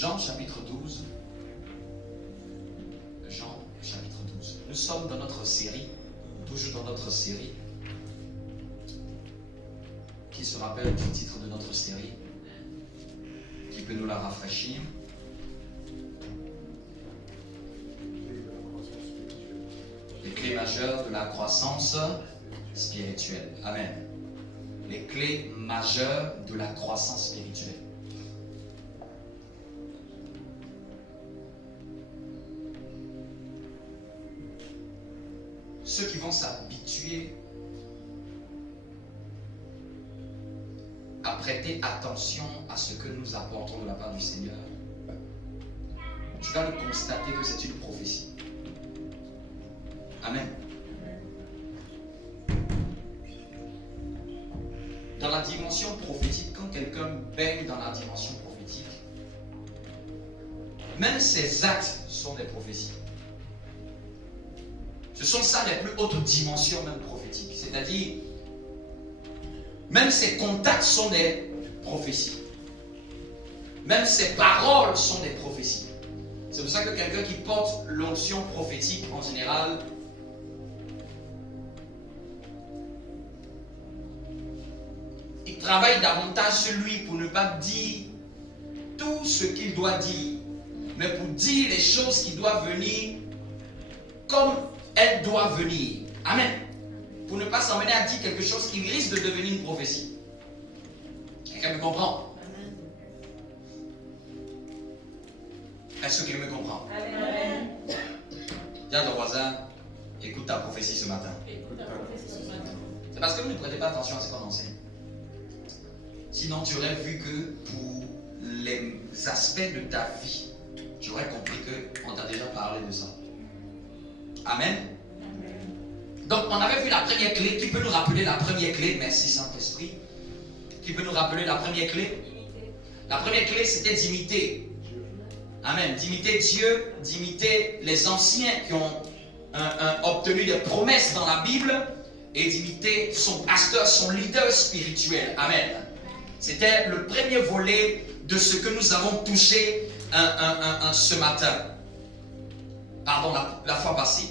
Jean chapitre 12. Jean chapitre 12. Nous sommes dans notre série, toujours dans notre série, qui se rappelle du titre de notre série, qui peut nous la rafraîchir. Les clés majeures de la croissance spirituelle. Amen. Les clés majeures de la croissance spirituelle. Ceux qui vont s'habituer à prêter attention à ce que nous apportons de la part du Seigneur, tu vas le constater que c'est une prophétie. Amen. Dans la dimension prophétique, quand quelqu'un baigne dans la dimension prophétique, même ses actes sont des prophéties. Ce sont ça les plus hautes dimensions même prophétiques. C'est-à-dire, même ses contacts sont des prophéties. Même ses paroles sont des prophéties. C'est pour ça que quelqu'un qui porte l'onction prophétique, en général, il travaille davantage sur lui pour ne pas dire tout ce qu'il doit dire, mais pour dire les choses qui doivent venir comme elles doivent venir. Amen. Pour ne pas s'emmener à dire quelque chose qui risque de devenir une prophétie. Quelqu'un me comprend? Est-ce que quelqu'un me comprend? Amen. Dis à ton voisin, écoute ta prophétie ce matin. C'est parce que vous ne prêtez pas attention à ce qu'on enseigne. Sinon, tu aurais vu que pour les aspects de ta vie, tu aurais compris qu'on t'a déjà parlé de ça. Amen. Donc, on avait vu la première clé. Qui peut nous rappeler la première clé? Merci Saint-Esprit. Qui peut nous rappeler la première clé? La première clé, c'était d'imiter. Amen. D'imiter Dieu, d'imiter les anciens qui ont obtenu des promesses dans la Bible et d'imiter son pasteur, son leader spirituel. Amen. C'était le premier volet de ce que nous avons touché ce matin. Pardon, la fois passée.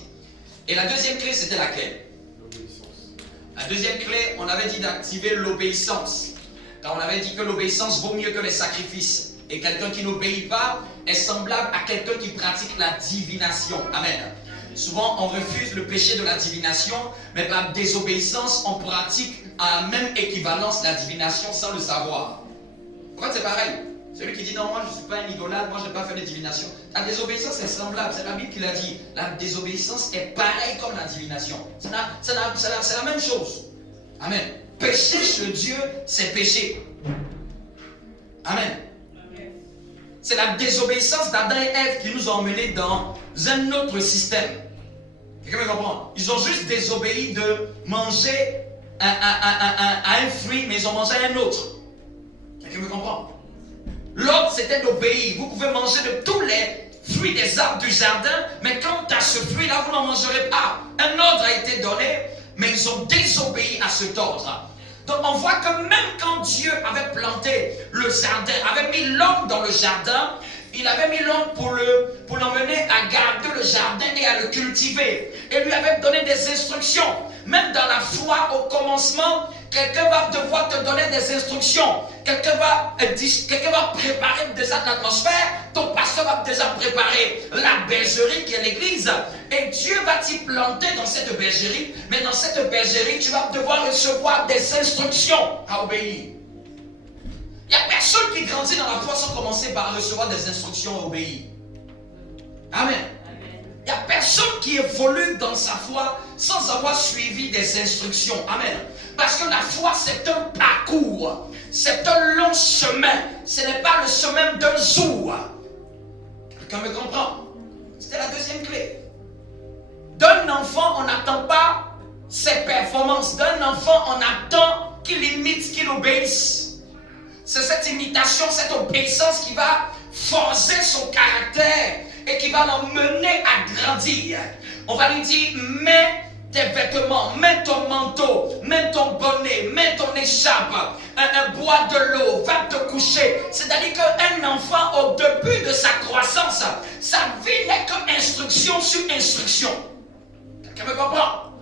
Et la deuxième clé, c'était laquelle? L'obéissance. La deuxième clé, on avait dit d'activer l'obéissance. Car on avait dit que l'obéissance vaut mieux que les sacrifices. Et quelqu'un qui n'obéit pas est semblable à quelqu'un qui pratique la divination. Amen. Souvent, on refuse le péché de la divination, mais par désobéissance, on pratique à la même équivalence la divination sans le savoir. En fait, c'est pareil. Celui qui dit non, moi je ne suis pas un idolâtre, moi je n'ai pas fait de divination. La désobéissance est semblable, c'est la Bible qui l'a dit. La désobéissance est pareille comme la divination. C'est la même chose. Amen. Pécher chez Dieu, c'est péché. Amen. C'est la désobéissance d'Adam et Ève qui nous ont emmenés dans un autre système. Quelqu'un me comprend? Ils ont juste désobéi de manger un fruit, mais ils ont mangé un autre. Quelqu'un me comprend? L'autre, c'était d'obéir. Vous pouvez manger de tous les fruits des arbres du jardin, mais quant à ce fruit-là, vous n'en mangerez pas. Un ordre a été donné, mais ils ont désobéi à cet ordre. Donc on voit que même quand Dieu avait planté le jardin, avait mis l'homme dans le jardin, il avait mis l'homme pour l'emmener à garder le jardin et à le cultiver. Et lui avait donné des instructions. Même dans la foi, au commencement, quelqu'un va devoir te donner des instructions. Quelqu'un va préparer déjà l'atmosphère. Ton pasteur va déjà préparer la bergerie qui est l'église. Et Dieu va t'y planter dans cette bergerie. Mais dans cette bergerie, tu vas devoir recevoir des instructions à obéir. Il n'y a personne qui grandit dans la foi sans commencer par recevoir des instructions à obéir. Amen. Il n'y a personne qui évolue dans sa foi sans avoir suivi des instructions. Amen. Parce que la foi, c'est un parcours. C'est un long chemin. Ce n'est pas le chemin d'un jour. Quelqu'un me comprend? C'était la deuxième clé. D'un enfant, on n'attend pas ses performances. D'un enfant, on attend qu'il imite, qu'il obéisse. C'est cette imitation, cette obéissance qui va forger son caractère et qui va l'emmener à grandir. On va lui dire, mets tes vêtements, mets ton manteau, mets ton bonnet, mets ton écharpe, bois de l'eau, va te coucher. C'est-à-dire qu'un enfant, au début de sa croissance, sa vie n'est qu'instruction sur instruction. Quelqu'un me comprend?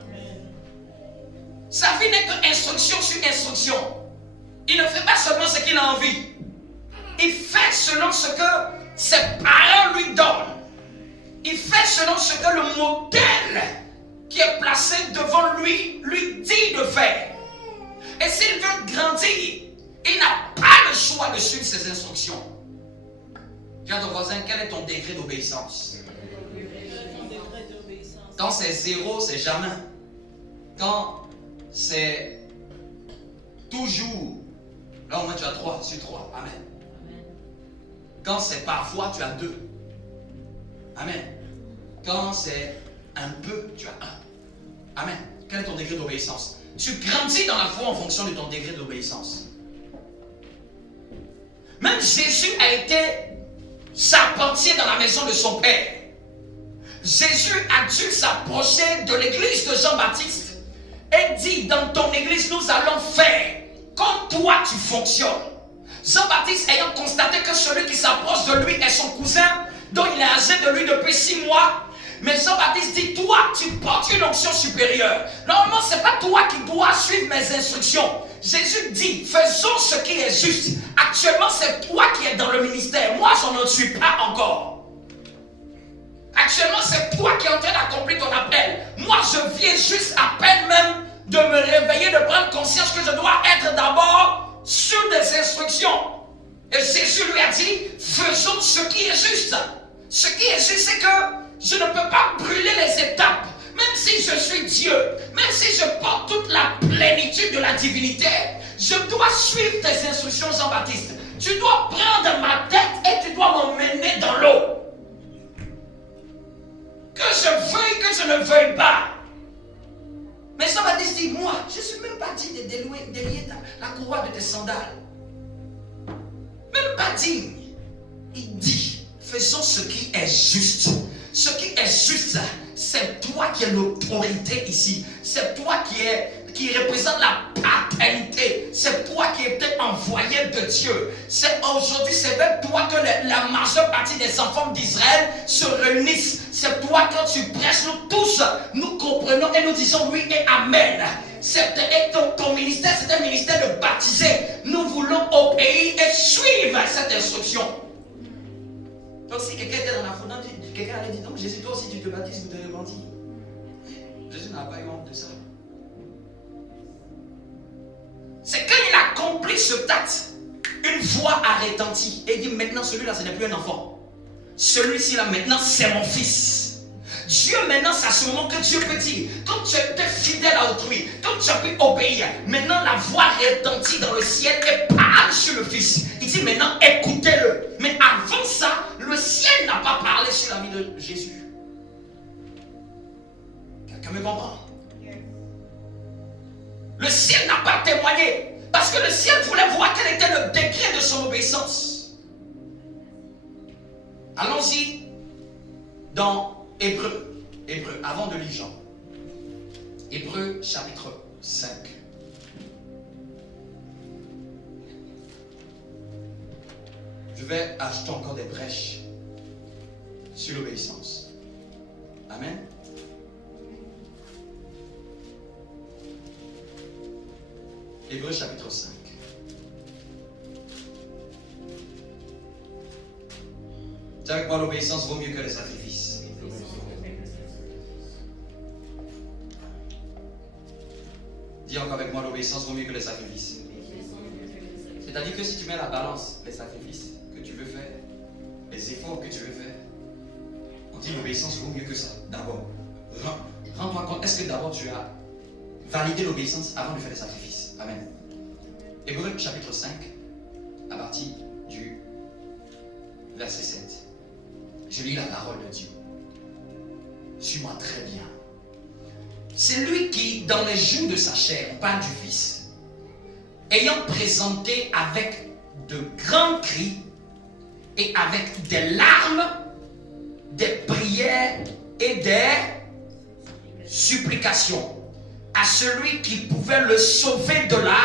Sa vie n'est qu'instruction sur instruction. Il ne fait pas seulement ce qu'il a envie. Il fait selon ce que ses parents lui donnent. Il fait selon ce que le modèle qui est placé devant lui dit de faire. Et s'il veut grandir, il n'a pas le choix de suivre ses instructions. Dis à ton voisin, quel est ton degré d'obéissance? Quand c'est 0, c'est jamais. Quand c'est toujours, là au moins tu as 3 sur 3. Amen. Quand c'est parfois, tu as 2. Amen. Quand c'est un peu, tu as 1. Amen. Quel est ton degré d'obéissance? Tu grandis dans la foi en fonction de ton degré d'obéissance. Même Jésus a été charpentier dans la maison de son père. Jésus a dû s'approcher de l'église de Jean-Baptiste et dit, dans ton église, nous allons faire comme toi tu fonctionnes. Jean-Baptiste ayant constaté que celui qui s'approche de lui est son cousin, dont il est âgé de lui depuis 6 mois, mais Jean-Baptiste dit, toi tu portes une onction supérieure. Normalement ce n'est pas toi qui dois suivre mes instructions. Jésus dit, faisons ce qui est juste. Actuellement c'est toi qui es dans le ministère, moi je n'en suis pas encore. Actuellement c'est toi qui es en train d'accomplir ton appel. Moi je viens juste à peine même de me réveiller, de prendre conscience que je dois être d'abord sur des instructions. Et Jésus lui a dit, faisons ce qui est juste. Ce qui est juste, c'est que je ne peux pas brûler les étapes. Même si je suis Dieu, même si je porte toute la plénitude de la divinité, je dois suivre tes instructions, Jean-Baptiste. Tu dois prendre ma tête et tu dois m'emmener dans l'eau. Que je veuille, que je ne veuille pas. Mais Jean-Baptiste dit, moi, je ne suis même pas digne de délier la courroie de tes sandales. Même pas digne. Il dit, faisons ce qui est juste. Ce qui est juste, c'est toi qui es l'autorité ici. C'est toi qui représente la paternité. C'est toi qui es envoyé de Dieu. Aujourd'hui, c'est vers toi que la majeure partie des enfants d'Israël se réunissent. C'est toi, quand tu prêches, nous tous, nous comprenons et nous disons oui et amen. Ton ministère, c'est un ministère de baptiser. Nous voulons obéir et suivre cette instruction. Donc si quelqu'un était dans la foule, quelqu'un allait dire, donc Jésus, toi aussi tu te baptises ou te repentis. Jésus n'a pas eu honte de ça. C'est quand il a accompli ce acte, une voix a retenti. Et il dit, maintenant celui-là, ce n'est plus un enfant. Celui-ci là, maintenant, c'est mon fils. Dieu, maintenant, c'est à ce moment que Dieu peut dire, quand tu étais fidèle à autrui, quand tu as pu obéir, maintenant la voix retentit dans le ciel et parle sur le fils. Il dit maintenant, écoutez-le. Mais avant ça, le ciel n'a pas parlé sur la vie de Jésus. Quelqu'un me comprend? Le ciel n'a pas témoigné. Parce que le ciel voulait voir quel était le degré de son obéissance. Allons-y dans Hébreu, avant de lire Jean. Hébreu chapitre 5. Je vais ajouter encore des brèches sur l'obéissance. Amen. Hébreu chapitre 5. Tu sais, avec moi, l'obéissance vaut mieux que le sacrifice. Dis encore avec moi, l'obéissance vaut mieux que le sacrifice. C'est-à-dire que si tu mets la balance, les sacrifices que tu veux faire, les efforts que tu veux faire, on dit l'obéissance vaut mieux que ça. D'abord, rends-toi compte, est-ce que d'abord tu as validé l'obéissance avant de faire les sacrifices? Amen. Hébreu chapitre 5, à partir du verset 7. Je lis la parole de Dieu. Suis-moi très bien. C'est lui qui, dans les jours de sa chair, on parle du Fils, ayant présenté avec de grands cris et avec des larmes, des prières et des supplications à celui qui pouvait le sauver de la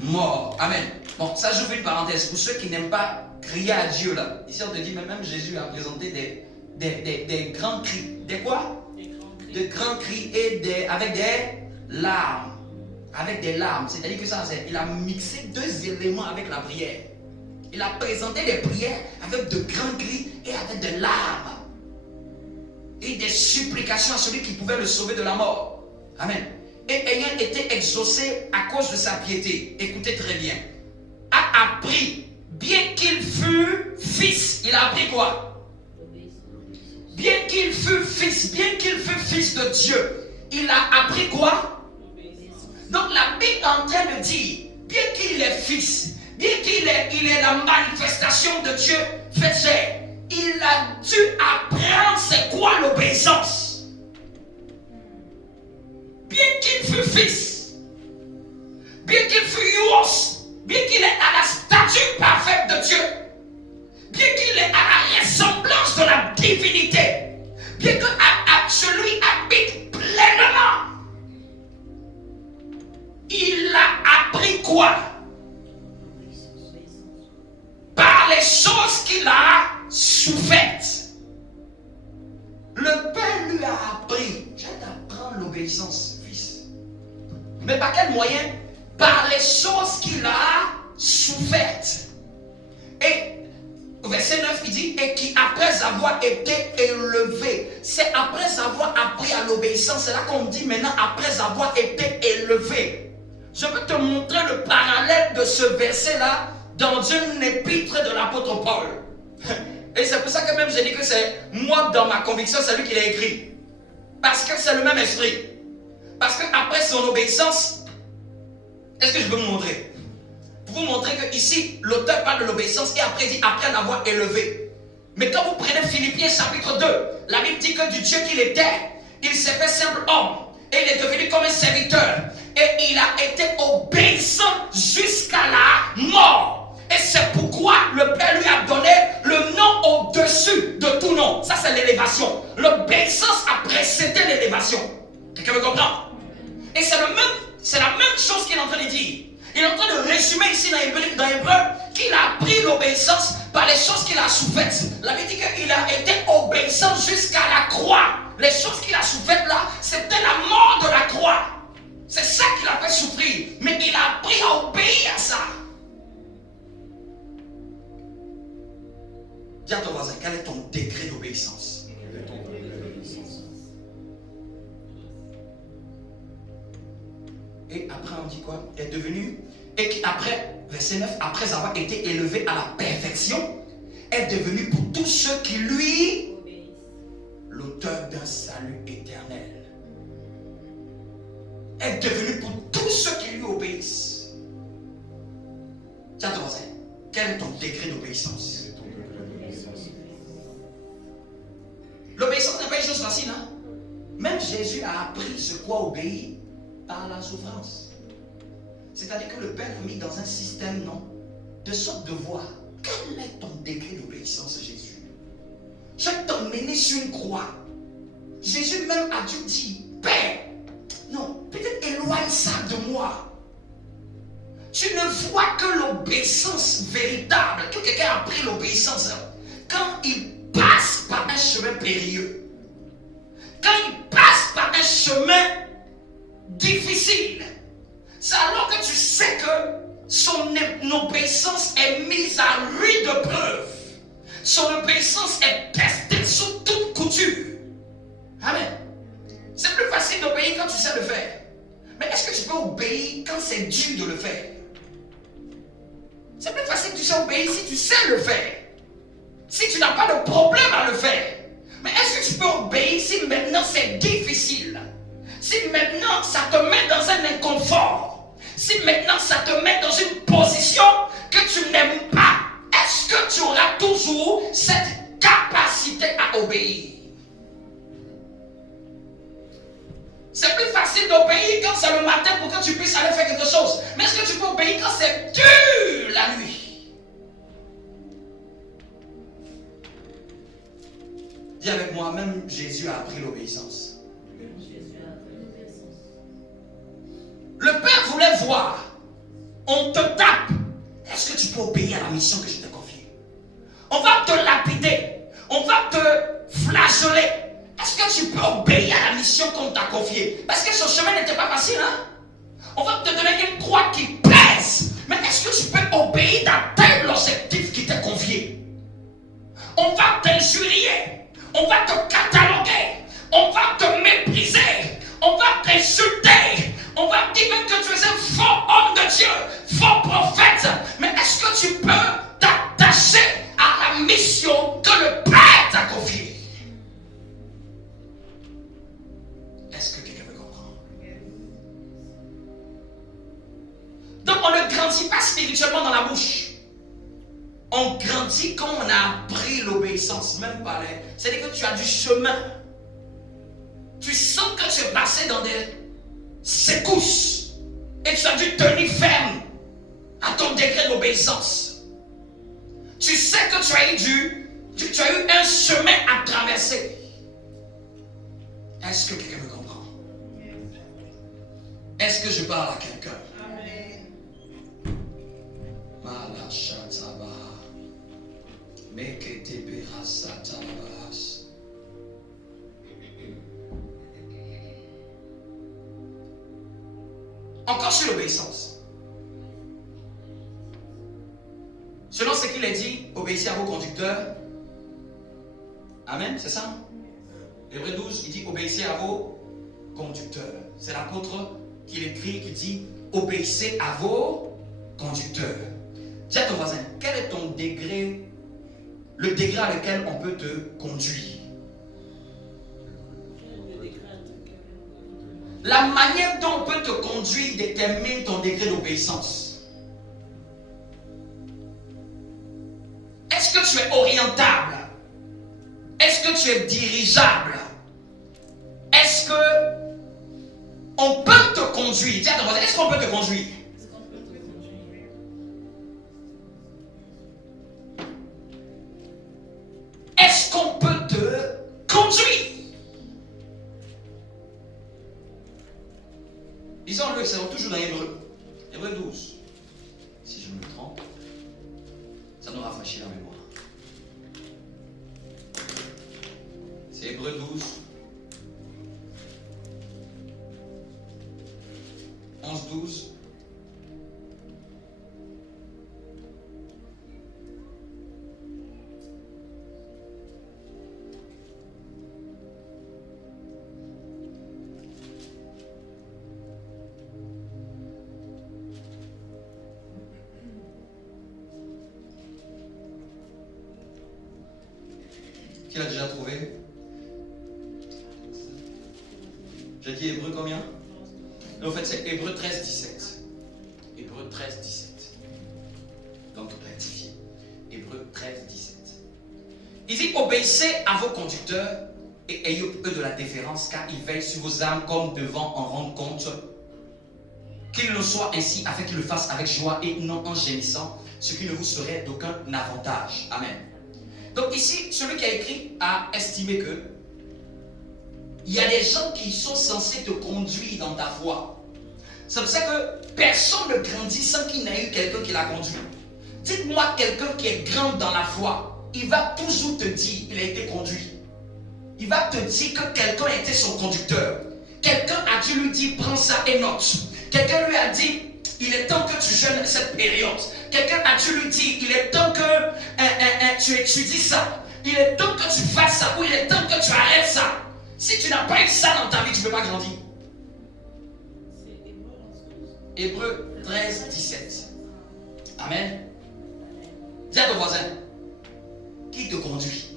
mort. Amen. Bon, ça j'ouvre une parenthèse. Pour ceux qui n'aiment pas crier à Dieu là. Ici on te dit, mais même Jésus a présenté des grands cris. Des quoi? Des grands cris et avec des larmes. Avec des larmes. C'est-à-dire que ça, il a mixé deux éléments avec la prière. Il a présenté des prières avec de grands cris et avec des larmes. Et des supplications à celui qui pouvait le sauver de la mort. Amen. Et ayant été exaucé à cause de sa piété, écoutez très bien, a appris, bien qu'il fût fils, il a appris quoi? Bien qu'il fût fils de Dieu, il a appris quoi? Donc la Bible est en train de dire, bien qu'il est fils, bien qu'il est la manifestation de Dieu fait chair, il a dû apprendre c'est quoi l'obéissance. Bien qu'il fût fils, bien qu'il fût Ios, bien qu'il est à la stature parfaite de Dieu, bien qu'il est à la ressemblance de la divinité, bien que celui habite pleinement, il a appris quoi? Par les choses qu'il a souffertes. Le Père lui a appris. Je vais t'apprendre l'obéissance, fils. Mais par quel moyen? Par les choses qu'il a souffertes. Et verset 9, il dit, et qui après avoir été élevé. C'est après avoir appris à l'obéissance. C'est là qu'on dit maintenant, après avoir été élevé. Je peux te montrer le parallèle de ce verset-là dans une épître de l'apôtre Paul. Et c'est pour ça que même j'ai dit que c'est moi, dans ma conviction, c'est lui qui l'a écrit. Parce que c'est le même esprit. Parce qu'après son obéissance, est-ce que je peux vous montrer? Pour vous montrer que ici, l'auteur parle de l'obéissance et après il dit après l'avoir élevé. Mais quand vous prenez Philippiens chapitre 2, la Bible dit que du Dieu qu'il était, il s'est fait simple homme. Et il est devenu comme un serviteur. Et il a été obéissant jusqu'à la mort. Et c'est pourquoi le Père lui a donné le nom au-dessus de tout nom. Ça, c'est l'élévation. L'obéissance a précédé l'élévation. Quelqu'un me comprend? Et c'est la même chose qu'il est en train de dire. Il est en train de résumer ici dans Hébreu qu'il a appris l'obéissance par les choses qu'il a souffertes. La Bible dit qu'il a été obéissant jusqu'à la croix. Les choses qu'il a souffertes là, c'était la mort de la croix. C'est ça qu'il a fait souffrir. Mais il a appris à obéir à ça. Dis à ton voisin, quel est ton degré d'obéissance? Et après on dit quoi? Est devenu, et qui après, verset 9, après avoir été élevé à la perfection, est devenu pour tous ceux qui lui l'auteur d'un salut éternel. Est devenu pour tous ceux qui lui obéissent. Dis à ton voisin, quel est ton degré d'obéissance? L'obéissance n'est pas une chose facile, hein? Même Jésus a appris ce quoi obéir par la souffrance. C'est-à-dire que le Père l'a mis dans un système, non? De sorte de voir quel est ton degré d'obéissance, Jésus. Je vais t'emmener sur une croix. Jésus même a dû dire, Père, non, peut-être éloigne ça de moi. Tu ne vois que l'obéissance véritable. Que quelqu'un a pris l'obéissance quand il passe par un chemin périlleux. Quand il passe par un chemin difficile. C'est alors que tu sais que son obéissance est mise à rude preuve. Son obéissance est testée sous toute couture. Amen. C'est plus facile d'obéir quand tu sais le faire. Mais est-ce que tu peux obéir quand c'est dur de le faire? C'est plus facile que tu sais obéir si tu sais le faire. Si tu n'as pas de problème à le faire. Mais est-ce que tu peux obéir si maintenant c'est difficile? Si maintenant ça te met dans un inconfort? Si maintenant ça te met dans une position que tu n'aimes pas? Est-ce que tu auras toujours cette capacité à obéir? C'est plus facile d'obéir quand c'est le matin pour que tu puisses aller faire quelque chose. Mais est-ce que tu peux obéir quand c'est dur la nuit? Dis avec moi, même Jésus a appris l'obéissance. fois, on te tape. Est-ce que tu peux obéir à la mission que je t'ai confiée? On va te lapider. On va te flageoler. Est-ce que tu peux obéir à la mission qu'on t'a confiée? Parce que ce chemin n'était pas facile, hein? On va te donner une croix qui pèse. Mais est-ce que tu peux obéir d'atteindre l'objectif qui t'est confié? On va t'injurier. On va te cataloguer. On va te mépriser. On va t'insulter. On va dire même que tu es un faux homme de Dieu, faux prophète. Mais est-ce que tu peux t'attacher à la mission que le Père t'a confiée? Est-ce que quelqu'un me comprend? Donc on ne grandit pas spirituellement dans la bouche. On grandit quand on a appris l'obéissance, même par les... C'est-à-dire que tu as du chemin. Tu sens que tu es passé dans des secousses et tu as dû tenir ferme à ton degré d'obéissance. Tu sais que tu as eu un chemin à traverser. Est-ce que quelqu'un me comprend? Est-ce que je parle à quelqu'un? Amen. Encore sur l'obéissance. Selon ce qu'il est dit, obéissez à vos conducteurs. Amen, c'est ça? Hébreux 12, il dit obéissez à vos conducteurs. C'est l'apôtre qui l'écrit, qui dit obéissez à vos conducteurs. Dis à ton voisin, quel est ton degré, le degré à lequel on peut te conduire? La manière dont on peut te conduire détermine ton degré d'obéissance. Est-ce que tu es orientable? Est-ce que tu es dirigeable? Est-ce que on peut te conduire? Dis à ton voisin, est-ce qu'on peut te conduire? Est-ce qu'on peut te conduire? Lisons-le, c'est toujours dans Hébreux. Hébreux 12. Si je me trompe, ça nous rafraîchit la mémoire. C'est Hébreux 12. 11-12. Qui l'a déjà trouvé? J'ai dit Hébreux combien? En fait, c'est Hébreux 13-17. Hébreux 13-17. Donc, rectifier. Hébreux 13-17. Il dit obéissez à vos conducteurs et ayez eux de la déférence, car ils veillent sur vos âmes comme devant en rendre compte. Qu'il le soit ainsi, afin qu'ils le fassent avec joie et non en gémissant, ce qui ne vous serait d'aucun avantage. Amen. Donc ici, celui qui a écrit a estimé que il y a des gens qui sont censés te conduire dans ta foi. C'est pour ça que personne ne grandit sans qu'il n'ait eu quelqu'un qui l'a conduit. Dites-moi quelqu'un qui est grand dans la foi, il va toujours te dire qu'il a été conduit. Il va te dire que quelqu'un a été son conducteur. Quelqu'un a dû lui dire prends ça et note. Quelqu'un lui a dit il est temps que tu jeûnes cette période. Quelqu'un a dû lui dire il est temps que tu étudies ça. Il est temps que tu fasses ça. Ou il est temps que tu arrêtes ça. Si tu n'as pas eu ça dans ta vie, tu ne peux pas grandir. Hébreux 13-17. Amen. Dis à ton voisin, qui te conduit?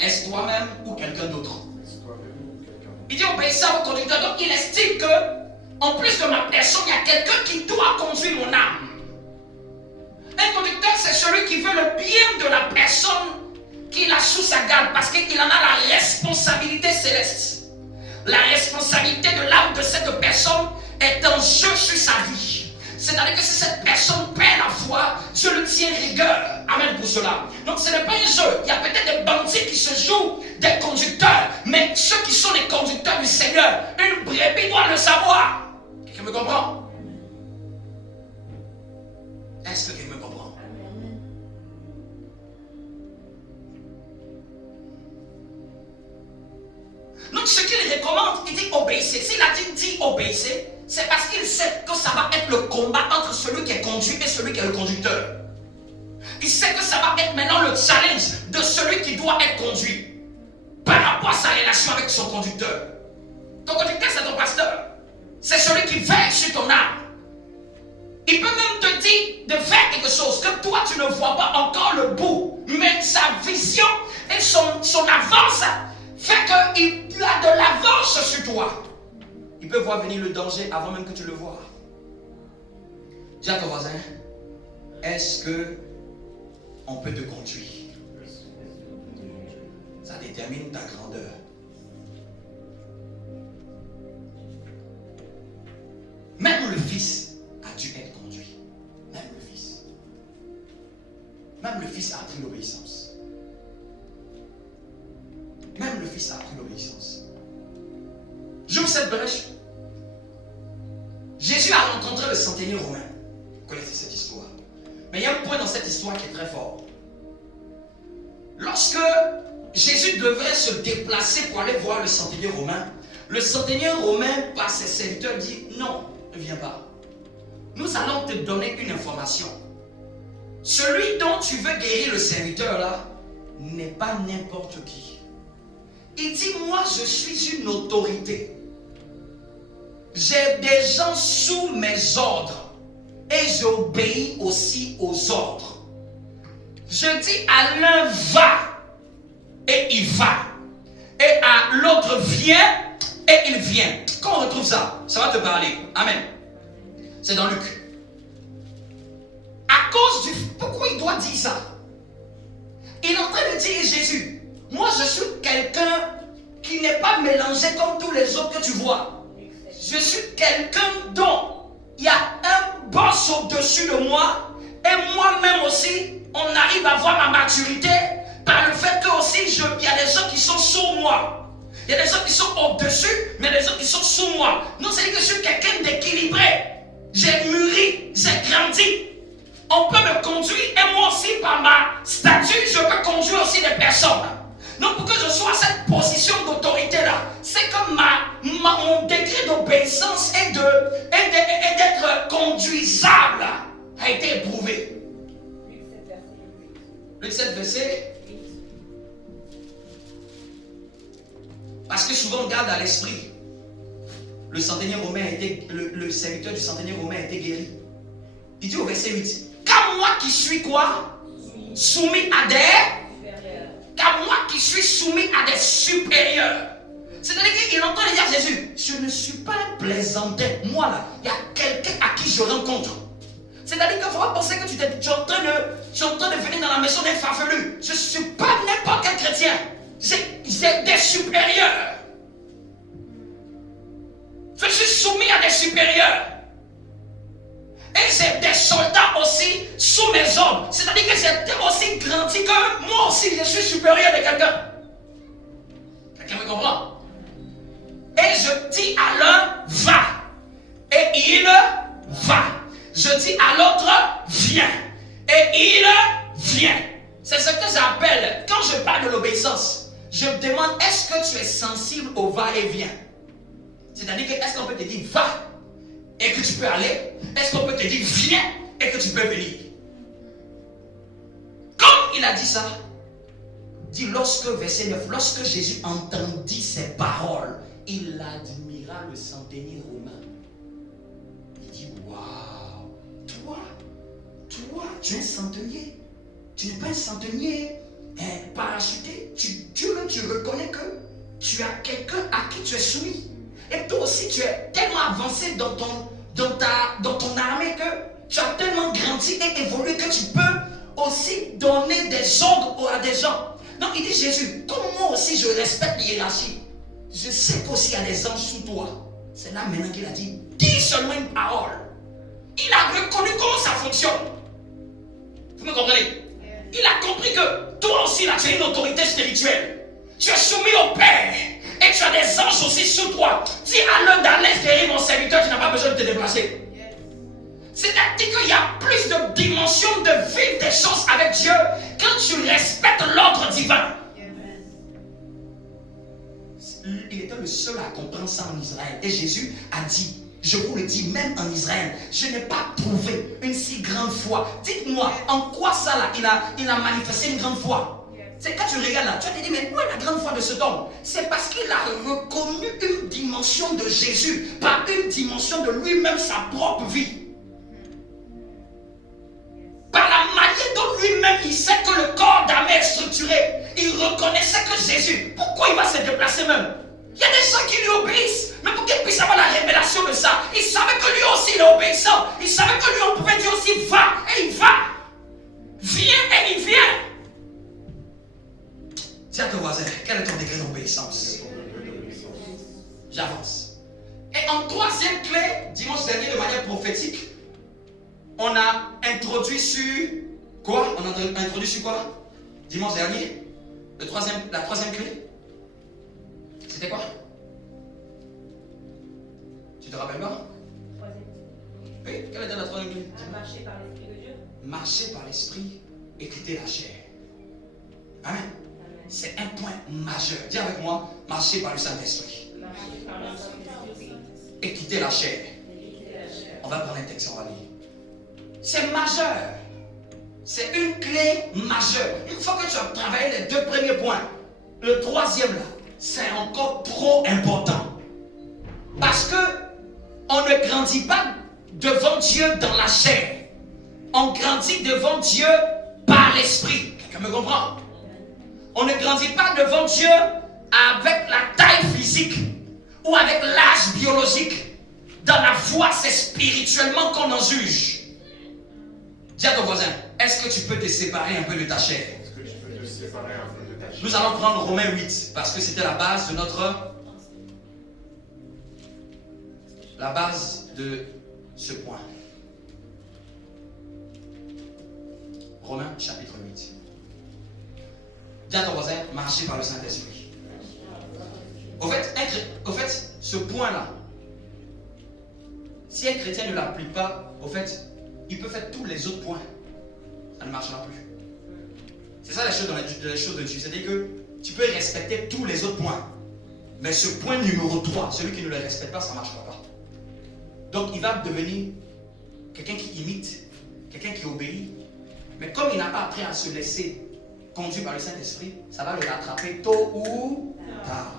Est-ce toi-même ou quelqu'un d'autre? Il dit obéissez à vos conducteurs. Donc il estime que en plus de ma personne, il y a quelqu'un qui doit conduire mon âme. Un conducteur, c'est celui qui veut le bien de la personne qu'il a sous sa garde, parce qu'il en a la responsabilité céleste. La responsabilité de l'âme de cette personne est en jeu sur sa vie. C'est-à-dire que si cette personne perd la foi, Dieu le tient rigueur. Amen pour cela. Donc ce n'est pas un jeu. Il y a peut-être des bandits qui se jouent des conducteurs, mais ceux qui sont les conducteurs du Seigneur, une brebis doit le savoir. Quelqu'un me comprend? Est-ce que quelqu'un me comprend? Donc ce qu'il recommande, il dit obéissez. S'il a dit obéissez, c'est parce qu'il sait que ça va être le combat entre celui qui est conduit et celui qui est le conducteur. Il sait que ça va être maintenant le challenge de celui qui doit être conduit par rapport à sa relation avec son conducteur. Ton conducteur, c'est ton pasteur. C'est celui qui veille sur ton âme. Il peut même te dire de faire quelque chose que toi tu ne vois pas encore le bout, mais sa vision et son avance fait qu'il a de l'avance sur toi. Il peut voir venir le danger avant même que tu le vois. Dis à ton voisin, est-ce que on peut te conduire? Ça détermine ta grandeur. Même le Fils a dû être conduit. Même le Fils. Même le Fils a appris l'obéissance. Même le Fils a appris l'obéissance. J'ouvre cette brèche. Jésus a rencontré le centenier romain. Vous connaissez cette histoire. Mais il y a un point dans cette histoire qui est très fort. Lorsque Jésus devait se déplacer pour aller voir le centenier romain, par ses serviteurs, dit non, ne viens pas. Nous allons te donner une information. Celui dont tu veux guérir le serviteur là n'est pas n'importe qui. Il dit, moi je suis une autorité. J'ai des gens sous mes ordres et j'obéis aussi aux ordres. Je dis à l'un va et il va, et à l'autre viens et il vient. Quand on retrouve ça, ça va te parler. Amen. C'est dans Luc. À cause du... Pourquoi il doit dire ça? Il est en train de dire Jésus, moi je suis quelqu'un qui n'est pas mélangé comme tous les autres que tu vois. Je suis quelqu'un dont il y a un boss au-dessus de moi, et moi-même aussi, on arrive à voir ma maturité par le fait que aussi il y a des gens qui sont sous moi. Il y a des gens qui sont au-dessus, mais des gens qui sont sous moi. Donc c'est que je suis quelqu'un d'équilibré. J'ai mûri, j'ai grandi. On peut me conduire, et moi aussi par ma statut, je peux conduire aussi des personnes. Donc pour que je sois à cette position d'autorité-là, c'est que mon degré d'obéissance et d'être conduisable a été éprouvé. Luc 7 verset. Parce que souvent on garde à l'esprit. Le centenier romain a été, le serviteur du centenier romain a été guéri. Il dit au verset 8, car moi qui suis quoi? Soumis à des... Car moi qui suis soumis à des supérieurs. C'est-à-dire qu'il entend dire à Jésus, je ne suis pas un plaisantin. Moi là, il y a quelqu'un à qui je rencontre. C'est-à-dire qu'il ne faut pas penser que tu es en train de venir dans la maison d'un farfelu. Je ne suis pas n'importe quel chrétien. J'ai des supérieurs. Je suis soumis à des supérieurs. Et j'ai des soldats aussi sous mes ordres. C'est-à-dire que j'ai aussi grandi que moi aussi je suis supérieur de quelqu'un. Quelqu'un me comprend? Et je dis à l'un, va. Et il va. Je dis à l'autre, viens. Et il vient. C'est ce que j'appelle, quand je parle de l'obéissance, je me demande, est-ce que tu es sensible au va-et-vient? C'est-à-dire que est-ce qu'on peut te dire, va, et que tu peux aller? Est-ce qu'on peut te dire, viens, et que tu peux venir? Comme il a dit ça, dit verset 9, lorsque Jésus entendit ces paroles, il admira le centenier romain. Il dit, waouh, toi, tu es un centenier. Tu n'es pas un centenier parachuté. Tu reconnais que tu as quelqu'un à qui tu es soumis. Et toi aussi, tu es tellement avancé dans ton armée que tu as tellement grandi et évolué que tu peux aussi donner des ordres à des gens. Donc il dit Jésus, comme moi aussi je respecte l'hiérarchie, je sais qu'aussi il y a des anges sous toi. C'est là maintenant qu'il a dit, dis seulement une parole. Il a reconnu comment ça fonctionne. Vous me comprenez? Il a compris que toi aussi là, tu as une autorité spirituelle. Tu es soumis au Père. Et tu as des anges aussi sous toi. Dis à l'un d'aller guérir mon serviteur, tu n'as pas besoin de te déplacer. C'est-à-dire qu'il y a plus de dimensions de vivre des choses avec Dieu quand tu respectes l'ordre divin. Il était le seul à comprendre ça en Israël. Et Jésus a dit, je vous le dis, même en Israël, je n'ai pas trouvé une si grande foi. Dites-moi, en quoi ça là, il a manifesté une grande foi? C'est quand tu regardes là, tu vas te dire, mais où est la grande foi de cet homme? C'est parce qu'il a reconnu une dimension de Jésus, pas une dimension de lui-même, sa propre vie. Par la manière dont lui-même, il sait que le corps d'âme est structuré. Il reconnaissait que Jésus, pourquoi il va se déplacer même? Il y a des gens qui lui obéissent, mais pour qu'il puisse avoir la révélation de ça, il savait que lui aussi il est obéissant. Il savait que lui on pouvait dire aussi va, et il va. Viens, et il vient. Dis à ton voisin, quel est ton degré d'obéissance? J'avance. Et en troisième clé, dimanche dernier de manière prophétique, on a introduit sur quoi? On a introduit sur quoi? Dimanche dernier, la troisième clé, c'était quoi? Tu te rappelles pas? Oui, quelle était la troisième clé? Marcher par l'Esprit de Dieu. Marcher par l'Esprit et quitter la chair. Amen. C'est un point majeur. Dis avec moi, marcher par le Saint-Esprit. Et quitter la chair. On va prendre un texte, on va lire. C'est majeur. C'est une clé majeure. Une fois que tu as travaillé les deux premiers points, le troisième là, c'est encore trop important. Parce que on ne grandit pas devant Dieu dans la chair. On grandit devant Dieu par l'Esprit. Quelqu'un me comprend? On ne grandit pas devant Dieu avec la taille physique ou avec l'âge biologique. Dans la foi, c'est spirituellement qu'on en juge. Dis à ton voisin, est-ce que tu peux te séparer un peu de ta chair? Nous allons prendre Romains 8 parce que c'était la base de ce point. Romains chapitre 8. Dis à ton voisin, marcher par le Saint-Esprit. Au fait, ce point-là, si un chrétien ne l'applique pas, au fait, il peut faire tous les autres points. Ça ne marchera plus. C'est ça les choses de Dieu. C'est-à-dire que tu peux respecter tous les autres points. Mais ce point numéro 3, celui qui ne le respecte pas, ça ne marchera pas. Donc il va devenir quelqu'un qui imite, quelqu'un qui obéit. Mais comme il n'a pas appris à se laisser conduire par le Saint-Esprit, ça va le rattraper tôt ou tard.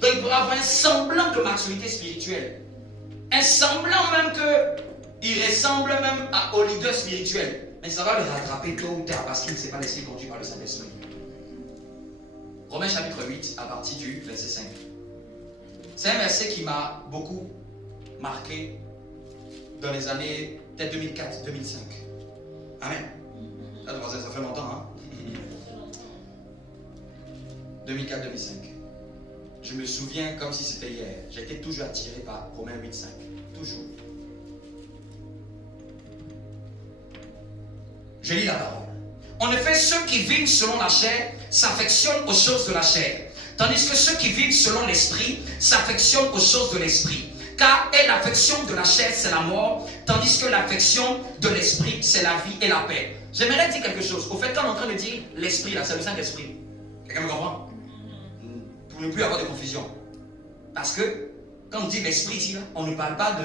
Donc il pourra avoir un semblant de maturité spirituelle. Un semblant même qu'il ressemble même au leader spirituel. Mais ça va le rattraper tôt ou tard parce qu'il ne s'est pas laissé conduire par le Saint-Esprit. Romains chapitre 8 à partir du verset 5. C'est un verset qui m'a beaucoup marqué dans les années peut-être 2004-2005. Amen. Ça fait longtemps, hein? 2004-2005. Je me souviens comme si c'était hier. J'étais toujours attiré par Romains 8-5. Toujours. Je lis la parole. En effet, ceux qui vivent selon la chair s'affectionnent aux choses de la chair, tandis que ceux qui vivent selon l'esprit s'affectionnent aux choses de l'esprit. Car l'affection de la chair, c'est la mort, tandis que l'affection de l'esprit, c'est la vie et la paix. J'aimerais dire quelque chose. Au fait, quand on est en train de dire l'esprit, là, c'est le Saint-Esprit. Quelqu'un me comprend? Pour ne plus avoir de confusion. Parce que, quand on dit l'esprit ici, là, on ne parle pas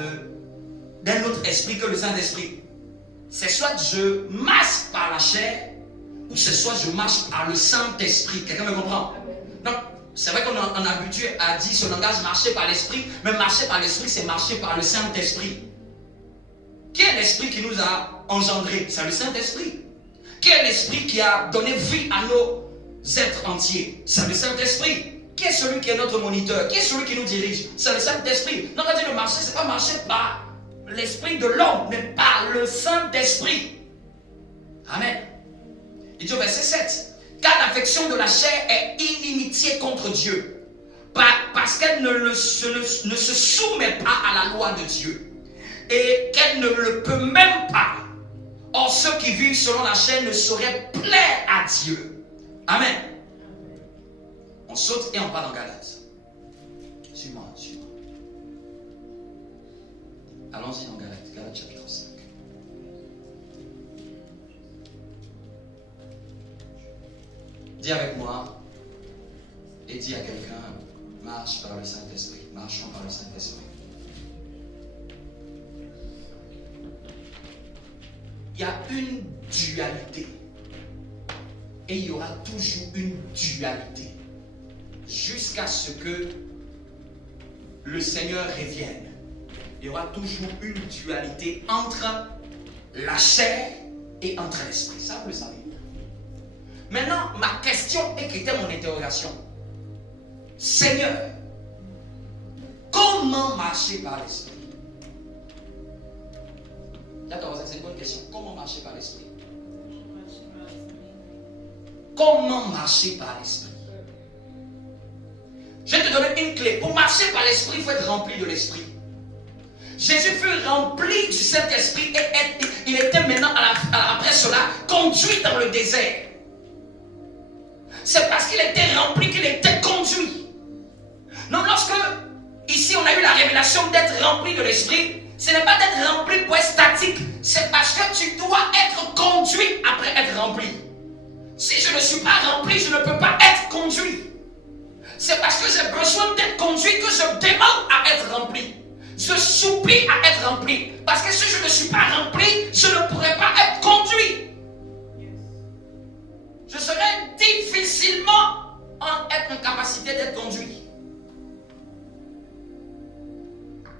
d'un autre esprit que le Saint-Esprit. C'est soit je marche par la chair, ou c'est soit je marche par le Saint-Esprit. Quelqu'un me comprend? Donc, c'est vrai qu'on a habitué à dire ce langage marcher par l'esprit, mais marcher par l'esprit, c'est marcher par le Saint-Esprit. Qui est l'esprit qui nous a engendrés? C'est le Saint-Esprit. Qui est l'esprit qui a donné vie à nos êtres entiers? C'est le Saint-Esprit. Qui est celui qui est notre moniteur? Qui est celui qui nous dirige? C'est le Saint-Esprit. Donc, quand on dit le marcher, ce n'est pas marcher par l'esprit de l'homme, mais par le Saint-Esprit. Amen. Il dit au verset 7. Car l'affection de la chair est inimitié contre Dieu, parce qu'elle ne se soumet pas à la loi de Dieu, et qu'elle ne le peut même pas. Or, ceux qui vivent selon la chair ne sauraient plaire à Dieu. Amen. On saute et on part dans Galates. Suis-moi, suis-moi. Allons-y dans Galates, Galates chapitre 5. Dis avec moi et dis à quelqu'un, marche par le Saint-Esprit. Marchons par le Saint-Esprit. Il y a une dualité. Et il y aura toujours une dualité. Jusqu'à ce que le Seigneur revienne. Il y aura toujours une dualité entre la chair et entre l'esprit. Ça, vous le savez. Maintenant, ma question et qui était mon interrogation. Seigneur, comment marcher par l'esprit? D'accord, c'est une bonne question. Comment marcher par l'esprit? Comment marcher par l'esprit? Je vais te donner une clé. Pour marcher par l'esprit, il faut être rempli de l'esprit. Jésus fut rempli du Saint-Esprit et il était maintenant, après cela, conduit dans le désert. C'est parce qu'il était rempli qu'il était conduit. Donc lorsque, ici, on a eu la révélation d'être rempli de l'esprit, ce n'est pas d'être rempli pour être statique. C'est parce que tu dois être conduit après être rempli. Si je ne suis pas rempli, je ne peux pas être conduit. C'est parce que j'ai besoin d'être conduit que je demande à être rempli. Je supplie à être rempli. Parce que si je ne suis pas rempli, je ne pourrai pas être conduit. Je serai difficilement en capacité d'être conduit.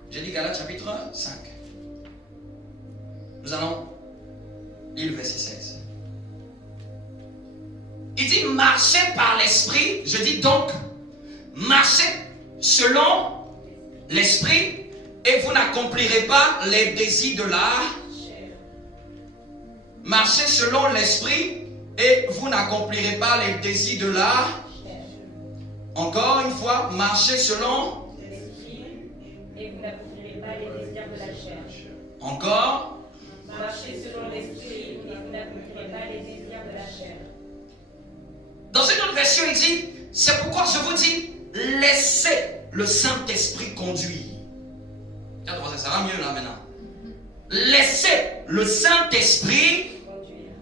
J'ai dit Galates chapitre 5. Nous allons lire le verset 16. Il dit marchez par l'esprit. Je dis donc marchez selon l'esprit et vous n'accomplirez pas les désirs de la chair. Marchez selon l'esprit et vous n'accomplirez pas les désirs de la chair. Encore une fois, marchez selon l'esprit et vous n'accomplirez pas les désirs de la chair. Encore. Marchez selon l'esprit et vous n'accomplirez pas les désirs de la chair. Dans une autre version, il dit, c'est pourquoi je vous dis, laissez le Saint-Esprit conduire. Ça va mieux là maintenant. Laissez le Saint-Esprit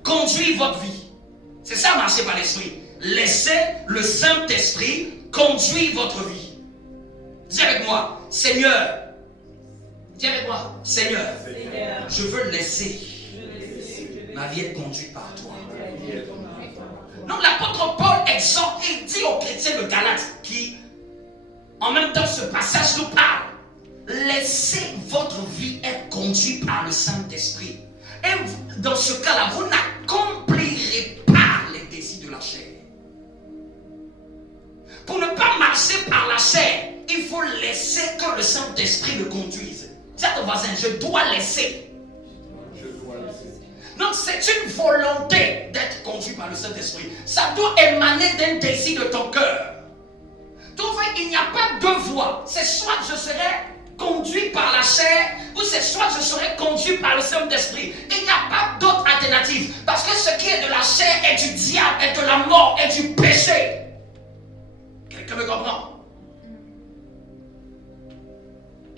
conduire votre vie. C'est ça, marcher par l'Esprit. Laissez le Saint-Esprit conduire votre vie. Dis avec moi, Seigneur. Dis avec moi, Seigneur. Je veux laisser ma vie être conduite par toi. Donc l'apôtre Paul exhorte et dit aux chrétiens de Galates qui, en même temps, ce passage nous parle. Laissez votre vie être conduite par le Saint-Esprit. Et dans ce cas-là, vous n'accomplirez pas les désirs de la chair. Pour ne pas marcher par la chair, il faut laisser que le Saint-Esprit le conduise. Dis à ton voisin, je dois laisser. Donc c'est une volonté d'être conduit par le Saint-Esprit. Ça doit émaner d'un désir de ton cœur. Donc il n'y a pas deux voies. C'est soit je serai conduit par la chair, ou c'est soit je serai conduit par le Saint-Esprit. Il n'y a pas d'autre alternative. Parce que ce qui est de la chair est du diable, est de la mort, est du péché. Quelqu'un me comprend?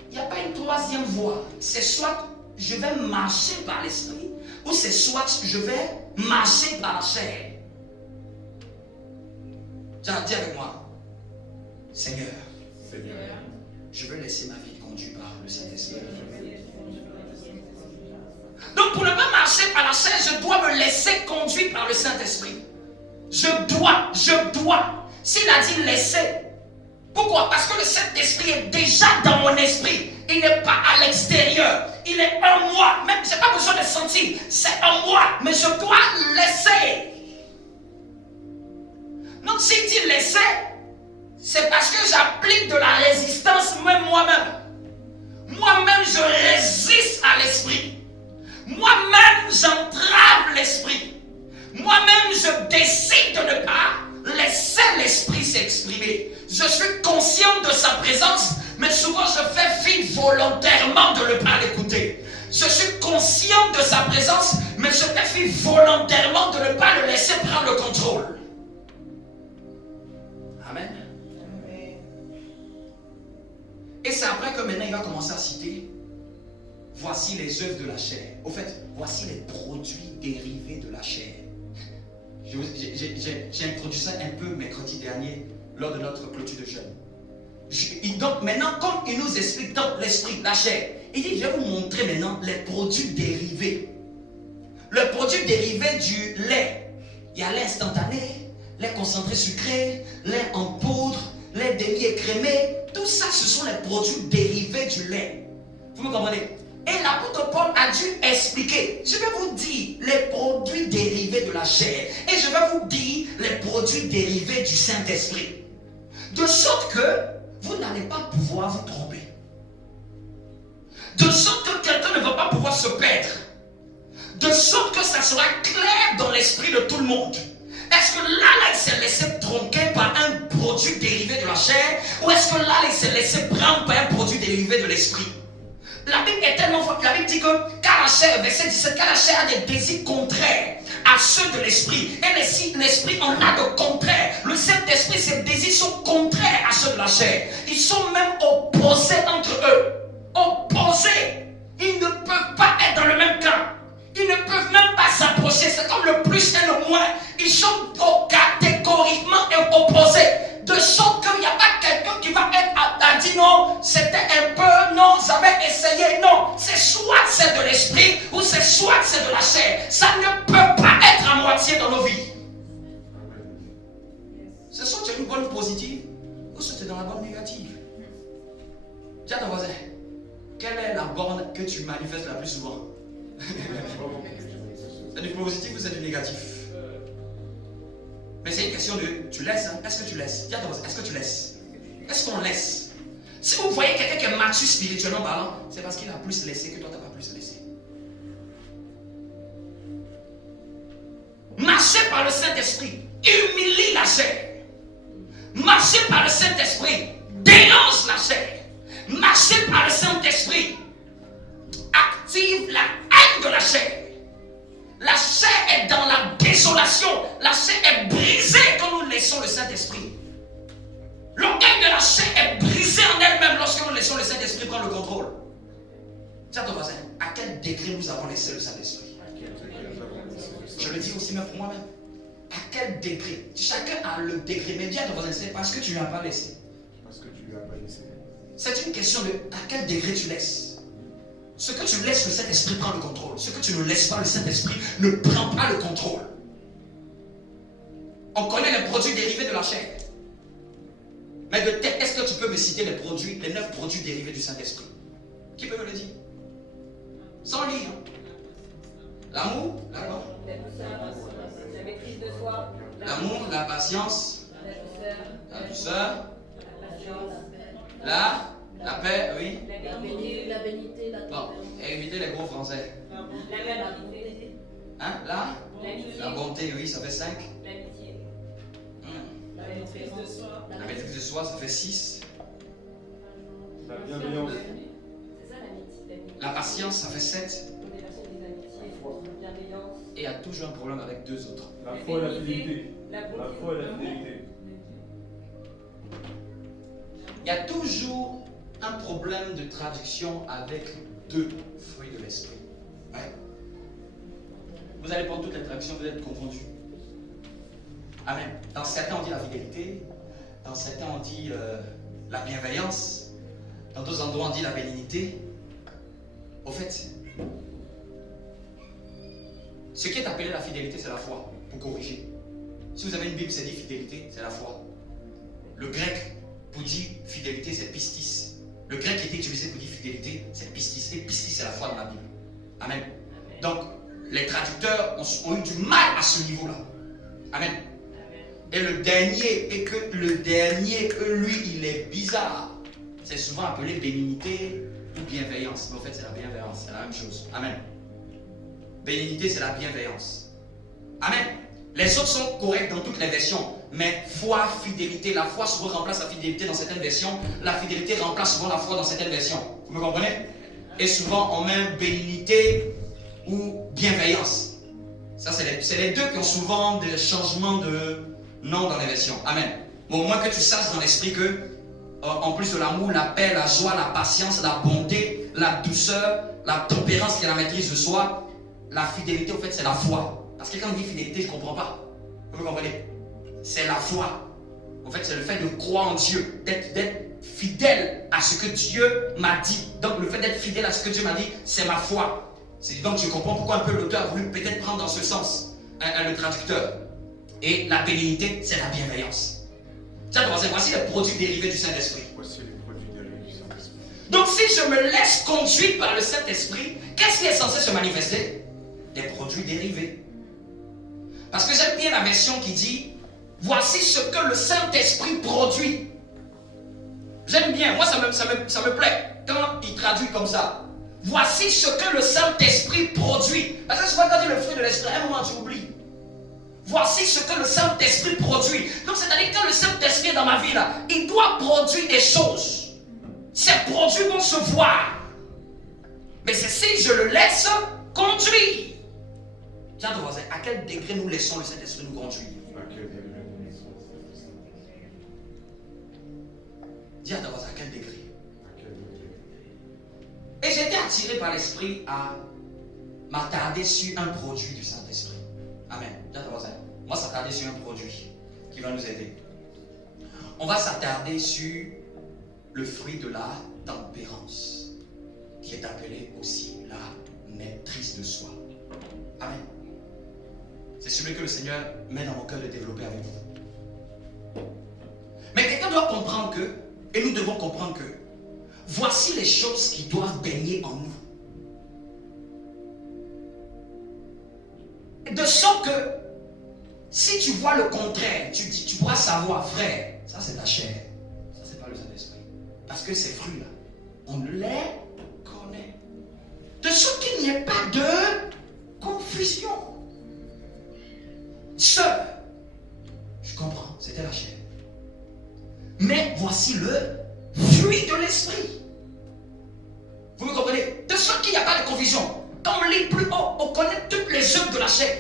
Il n'y a pas une troisième voie. C'est soit je vais marcher par l'esprit, ou c'est soit je vais marcher par la chair. Dis avec moi, Seigneur, je veux laisser ma vie conduite par le Saint-Esprit. Donc pour ne pas marcher par la chair, je dois me laisser conduire par le Saint-Esprit. Je dois. S'il a dit laisser, pourquoi? Parce que le Saint-Esprit est déjà dans mon esprit. Il n'est pas à l'extérieur. Il est en moi. Même, je n'ai pas besoin de sentir. C'est en moi. Mais je dois laisser. Donc s'il dit laisser, c'est parce que j'applique de la résistance même moi-même. Moi-même, je résiste à l'esprit. Moi-même, j'entrave l'esprit. Moi-même, je décide de ne pas laisser l'esprit s'exprimer. Je suis conscient de sa présence, mais souvent je fais fi volontairement de ne pas l'écouter. Je suis conscient de sa présence, mais je fais fi volontairement de ne pas le laisser prendre le contrôle. Amen. Et c'est après que maintenant il va commencer à citer voici les œuvres de la chair. Au fait, voici les produits dérivés de la chair. J'ai introduit ça un peu mercredi dernier lors de notre clôture de jeûne. Donc maintenant, comme il nous explique dans l'esprit, la chair, il dit, je vais vous montrer maintenant les produits dérivés. Le produit dérivé du lait. Il y a lait instantané, lait concentré sucré, lait en poudre, lait demi-écrémé. Tout ça, ce sont les produits dérivés du lait. Vous me comprenez? Et l'apôtre Paul a dû expliquer. Je vais vous dire les produits dérivés de la chair. Et je vais vous dire les produits dérivés du Saint-Esprit. De sorte que vous n'allez pas pouvoir vous tromper. De sorte que quelqu'un ne va pas pouvoir se perdre. De sorte que ça sera clair dans l'esprit de tout le monde. Est-ce que là, il s'est laissé tronquer par un produit dérivé de la chair? Ou est-ce que là, il s'est laissé prendre par un produit dérivé de l'esprit? La Bible est tellement forte. La Bible dit que car la chair, verset 17, car la chair a des désirs contraires à ceux de l'esprit. Et si l'esprit en a de contraires, le Saint-Esprit, ses désirs sont contraires à ceux de la chair. Ils sont même opposés entre eux. Opposés. Ils ne peuvent pas être dans le même camp. Ils ne peuvent même pas s'approcher. C'est comme le plus et le moins. Ils sont catégoriquement opposés. De sorte qu'il n'y a pas quelqu'un qui va être à dire non, c'était un peu, non, j'avais essayé, non. C'est soit c'est de l'esprit ou c'est soit c'est de la chair. Ça ne peut pas être à moitié dans nos vies. C'est soit tu as une bonne positive ou soit tu es dans la bonne négative. Tiens ton voisin, quelle est la borne que tu manifestes la plus souvent? C'est du positif ou c'est du négatif? Mais c'est une question de tu laisses, hein? Est-ce que tu laisses? Tiens ton voisin, est-ce que tu laisses? Est-ce qu'on laisse? Si vous voyez quelqu'un qui est mature spirituellement parlant, c'est parce qu'il a plus laissé que toi tu n'as pas plus laissé. Marchez par le Saint-Esprit, humilie la chair. Marchez par le Saint-Esprit, dénonce la chair. Marchez par le Saint-Esprit, active la haine de la chair. La chair est dans la désolation. La chair est brisée quand nous laissons le Saint-Esprit. L'orgueil de la chair est brisé en elle-même lorsque nous laissons le Saint-Esprit prendre le contrôle. Tiens ton voisin, à quel degré nous avons laissé le Saint-Esprit? Je le dis aussi même pour moi-même. À quel degré? Chacun a le degré. Mais dis à ton voisin, c'est parce que tu ne lui as pas laissé. Parce que tu ne lui as pas laissé. C'est une question de à quel degré tu laisses. Ce que tu laisses, le Saint-Esprit prend le contrôle. Ce que tu ne laisses pas, le Saint-Esprit ne prend pas le contrôle. On connaît les produits dérivés de la chair. Mais de tête, est-ce que tu peux me citer les produits, les 9 produits dérivés du Saint-Esprit? Qui peut me le dire? Sans lire. L'amour, d'accord? La douceur, la maîtrise de soi. L'amour, la patience, La douceur, la douceur, la patience, la paix, oui. la bénité, la Bon, évitez les gros français. l'amabilité, Hein, la bonté, oui, ça fait 5. l'amitié, La la maîtrise de soi. La maîtrise de soi, ça fait 6. La bienveillance. C'est ça l'amitié. La patience, ça fait 7. On est passé des amitiés, la bienveillance. Et il y a toujours un problème avec 2 autres. La foi et la fidélité. La La bonté. foi et la fidélité. Il y a toujours un problème de traduction avec 2 fruits de l'esprit. Ouais. Vous allez prendre toutes les traductions, vous êtes confondus. Amen. Dans certains, on dit la fidélité. Dans certains, on dit la bienveillance. Dans d'autres endroits, on dit la bénignité. Au fait, ce qui est appelé la fidélité, c'est la foi, pour corriger. Si vous avez une Bible, c'est dit fidélité, c'est la foi. Le grec, pour dire fidélité, c'est pistis. Le grec qui était utilisé pour dire fidélité, c'est pistis. Et pistis, c'est la foi dans la Bible. Amen. Donc, les traducteurs ont eu du mal à ce niveau-là. Amen. Et le dernier, lui, il est bizarre. C'est souvent appelé bénignité ou bienveillance. Mais en fait, c'est la bienveillance, c'est la même chose. Amen. Bénignité, c'est la bienveillance. Amen. Les autres sont corrects dans toutes les versions. Mais foi, fidélité, la foi souvent remplace la fidélité dans certaines versions. La fidélité remplace souvent la foi dans certaines versions. Vous me comprenez? Et souvent, on met bénignité ou bienveillance. Ça, c'est les deux qui ont souvent des changements de nom dans les versions. Amen. Bon, au moins que tu saches dans l'esprit que, en plus de l'amour, la paix, la joie, la patience, la bonté, la douceur, la tempérance qui est la maîtrise de soi. La fidélité, au fait, c'est la foi. Parce que quand on dit fidélité, je ne comprends pas. Vous comprenez? C'est la foi. En fait, c'est le fait de croire en Dieu, d'être fidèle à ce que Dieu m'a dit. Donc, le fait d'être fidèle à ce que Dieu m'a dit, c'est ma foi. Donc, je comprends pourquoi un peu l'auteur a voulu peut-être prendre dans ce sens le traducteur. Et la bénignité, c'est la bienveillance. Voici les produits dérivés du Saint-Esprit. Voici les produits dérivés du Saint-Esprit. Donc, si je me laisse conduire par le Saint-Esprit, qu'est-ce qui est censé se manifester? Des produits dérivés. Parce que j'aime bien la version qui dit voici ce que le Saint-Esprit produit. J'aime bien, moi ça me plaît quand il traduit comme ça. Voici ce que le Saint-Esprit produit. Parce que souvent quand tu dis le fruit de l'Esprit, à un moment tu oublies. Voici ce que le Saint-Esprit produit. Donc c'est-à-dire que quand le Saint-Esprit est dans ma vie là, il doit produire des choses. Ces produits vont se voir. Mais c'est si je le laisse conduire. Tiens, ton voisin, à quel degré nous laissons le Saint-Esprit nous conduire? Dis à ton voisin, à quel degré? Et j'ai été attiré par l'Esprit à m'attarder sur un produit du Saint-Esprit. Amen. Dis à ton voisin, moi s'attarder sur un produit qui va nous aider. On va s'attarder sur le fruit de la tempérance, qui est appelé aussi la maîtrise de soi. Amen. C'est celui que le Seigneur met dans mon cœur de développer avec vous. Mais quelqu'un doit comprendre que, et nous devons comprendre que, voici les choses qui doivent baigner en nous. De sorte que, si tu vois le contraire, tu pourras savoir, frère, ça c'est ta chair, ça c'est pas le Saint-Esprit. Parce que ces fruits-là, on les connaît. De sorte qu'il n'y ait pas de confusion. Sœur, je comprends, c'était la chair. Mais voici le fruit de l'esprit. Vous me comprenez? De sorte qu'il n'y a pas de confusion. Quand on lit plus haut, on connaît toutes les œuvres de la chair.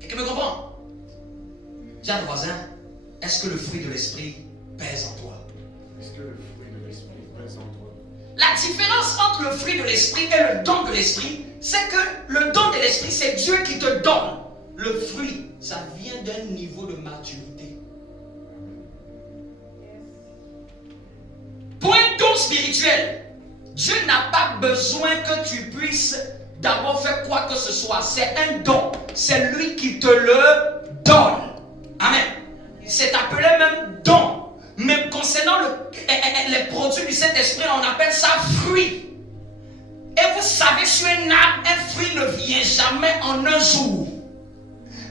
Quelqu'un me comprend? Dis à ton voisin, est-ce que le fruit de l'esprit pèse en toi? Est-ce que le fruit de l'esprit pèse en toi? La différence entre le fruit de l'esprit et le don de l'esprit, c'est que le don de l'esprit, c'est Dieu qui te donne. Le fruit, ça vient d'un niveau de maturité. Pour un don spirituel, Dieu n'a pas besoin que tu puisses d'abord faire quoi que ce soit. C'est un don. C'est lui qui te le donne. Amen. C'est appelé même don. Mais concernant les produits du Saint-Esprit, on appelle ça fruit. Et vous savez, sur un arbre, un fruit ne vient jamais en un jour.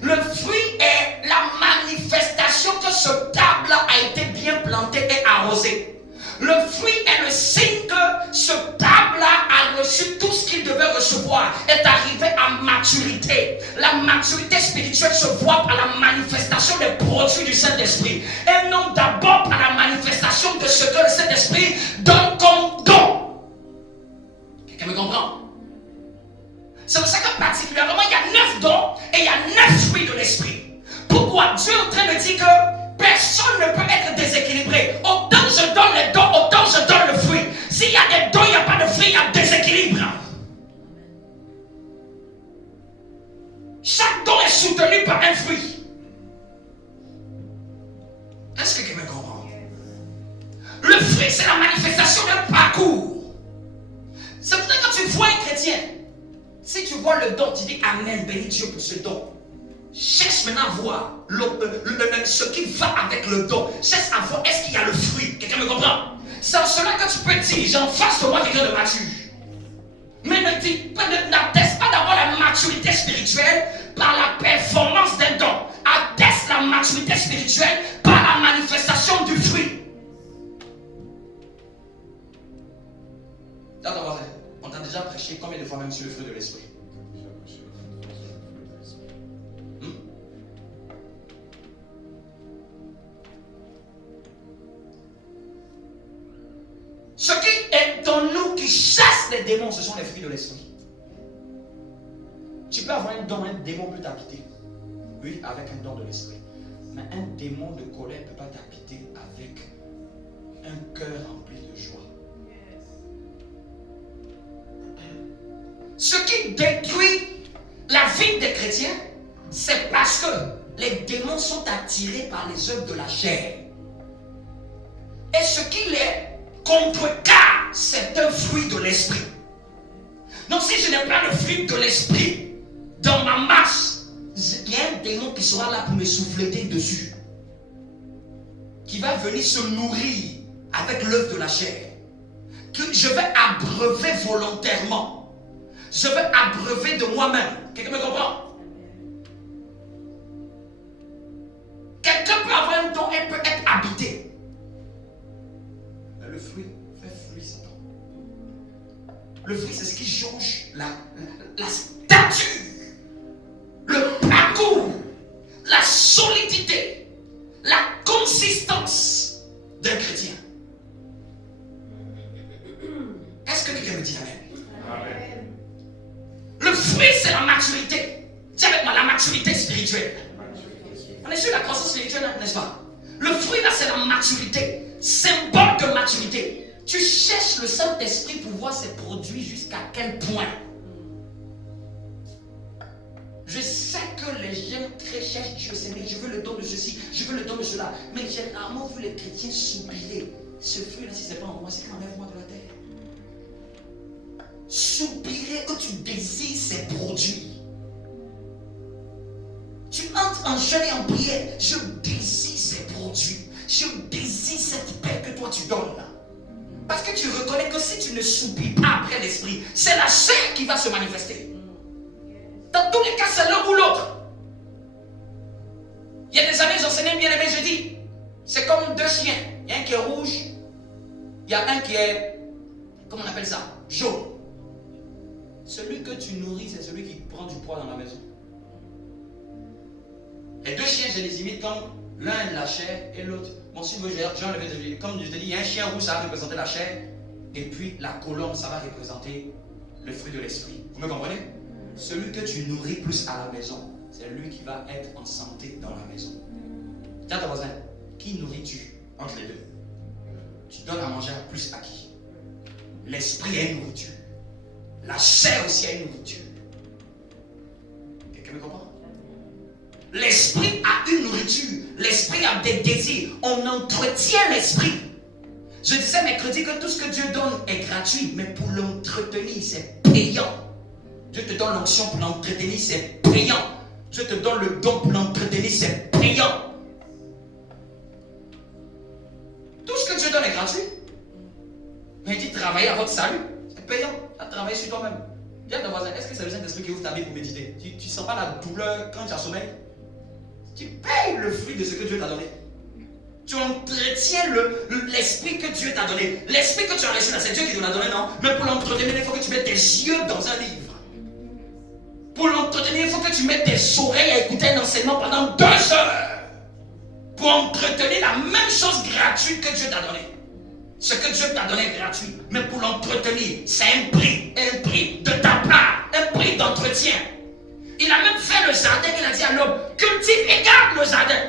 Le fruit est la manifestation que ce arbre a été bien planté et arrosé. Le fruit est le signe que ce arbre a reçu tout ce qu'il devait recevoir, est arrivé à maturité. La maturité spirituelle se voit par la manifestation des produits du Saint-Esprit. Et non d'abord par la manifestation de ce que le Saint-Esprit donne comme don. Quelqu'un me comprend? C'est pour ça que particulièrement il y a 9 dons et il y a 9 fruits de l'esprit. Pourquoi? Dieu est en train de dire que personne ne peut être déséquilibré. Autant je donne les dons, autant je donne le fruit. S'il y a des dons, il n'y a pas de fruit, il y a déséquilibre. Chaque don est soutenu par un fruit. Est-ce que quelqu'un me comprend? Le fruit, c'est la manifestation d'un parcours. C'est pour ça que quand tu vois un chrétien, si tu vois le don, tu dis Amen, bénis Dieu pour ce don. Cherche maintenant à voir ce qui va avec le don. Cherche à voir est-ce qu'il y a le fruit. Quelqu'un me comprend? C'est en cela que tu peux dire j'ai en face de moi quelqu'un de mature. Mais n'atteste pas d'avoir la maturité spirituelle par la performance d'un don. Atteste la maturité spirituelle par la manifestation du fruit. On t'a déjà prêché combien de fois même sur le fruit de l'esprit? Ce qui est en nous qui chasse les démons, ce sont les fruits de l'esprit. Tu peux avoir un don, un démon peut t'habiter. Oui, avec un don de l'esprit. Mais un démon de colère ne peut pas t'habiter avec un cœur rempli de joie. Ce qui détruit la vie des chrétiens, c'est parce que les démons sont attirés par les œuvres de la chair. Et ce qui les contrecarre, c'est un fruit de l'esprit. Donc si je n'ai pas le fruit de l'esprit dans ma marche, il y a un démon qui sera là pour me souffler dessus, qui va venir se nourrir avec l'œuvre de la chair, que je vais abreuver volontairement. Je vais abreuver de moi-même. Quelqu'un me comprend? Quelqu'un peut avoir un don et peut être habité. Mais le fruit fait fruit Satan. Le fruit, c'est ce qui change la stature, le parcours, la solidité, la consistance d'un chrétien. Est-ce que quelqu'un me dit amen? Amen. Le fruit, c'est la maturité. Dis avec moi, la maturité spirituelle. On est sur la croissance spirituelle, n'est-ce pas? Le fruit, là, c'est la maturité. Symbole de maturité. Tu cherches le Saint-Esprit pour voir ses produits jusqu'à quel point. Je sais que les jeunes cherchent Dieu, Seigneur, je veux le don de ceci, je veux le don de cela. Mais j'ai rarement vu les chrétiens soupirer. Ce fruit-là, si ce n'est pas en moi, c'est qu'enlève-moi de la terre. Soupirer que tu désires ses produits. Tu entres en jeûne et en prière. Je désire ces produits. Je désire cette paix que toi tu donnes là. Parce que tu reconnais que si tu ne soupires pas après l'esprit, c'est la chair qui va se manifester. Dans tous les cas, c'est l'un ou l'autre. Il y a des années, j'enseignais bien aimé, je dis, c'est comme deux chiens. Il y a un qui est rouge, il y a un qui est, comment on appelle ça, jaune. Celui que tu nourris, c'est celui qui prend du poids dans la maison. Les deux chiens, je les imite comme l'un est la chair et l'autre. Bon, si vous voulez, comme je te dis, il y a un chien rouge, ça va représenter la chair. Et puis la colombe, ça va représenter le fruit de l'esprit. Vous me comprenez? Celui que tu nourris plus à la maison, c'est lui qui va être en santé dans la maison. Tiens ton voisin, qui nourris-tu entre les deux? Tu donnes à manger plus à qui? L'esprit est une nourriture. La chair aussi est une nourriture. Quelqu'un me comprend? L'esprit a une nourriture. L'esprit a des désirs. On entretient l'esprit. Je disais mercredi que tout ce que Dieu donne est gratuit, mais pour l'entretenir, c'est payant. Dieu te donne l'onction pour l'entretenir, c'est payant. Dieu te donne le don pour l'entretenir, c'est payant. Tout ce que Dieu donne est gratuit. Mais il dit travailler à votre salut, c'est payant. Tu as travaillé sur toi-même. Viens ton voisin, est-ce que c'est le Saint-Esprit qui ouvre ta Bible pour méditer? Tu ne sens pas la douleur quand tu as sommeil? Tu payes le fruit de ce que Dieu t'a donné. Tu entretiens l'esprit que Dieu t'a donné. L'esprit que tu as reçu là, c'est Dieu qui te l'a donné, non? Mais pour l'entretenir, il faut que tu mettes tes yeux dans un livre. Pour l'entretenir, il faut que tu mettes tes oreilles à écouter un enseignement pendant 2 heures. Pour entretenir la même chose gratuite que Dieu t'a donné. Ce que Dieu t'a donné est gratuit. Mais pour l'entretenir, c'est un prix de ta part, un prix d'entretien. Il a même fait le jardin, il a dit à l'homme, cultive et garde le jardin.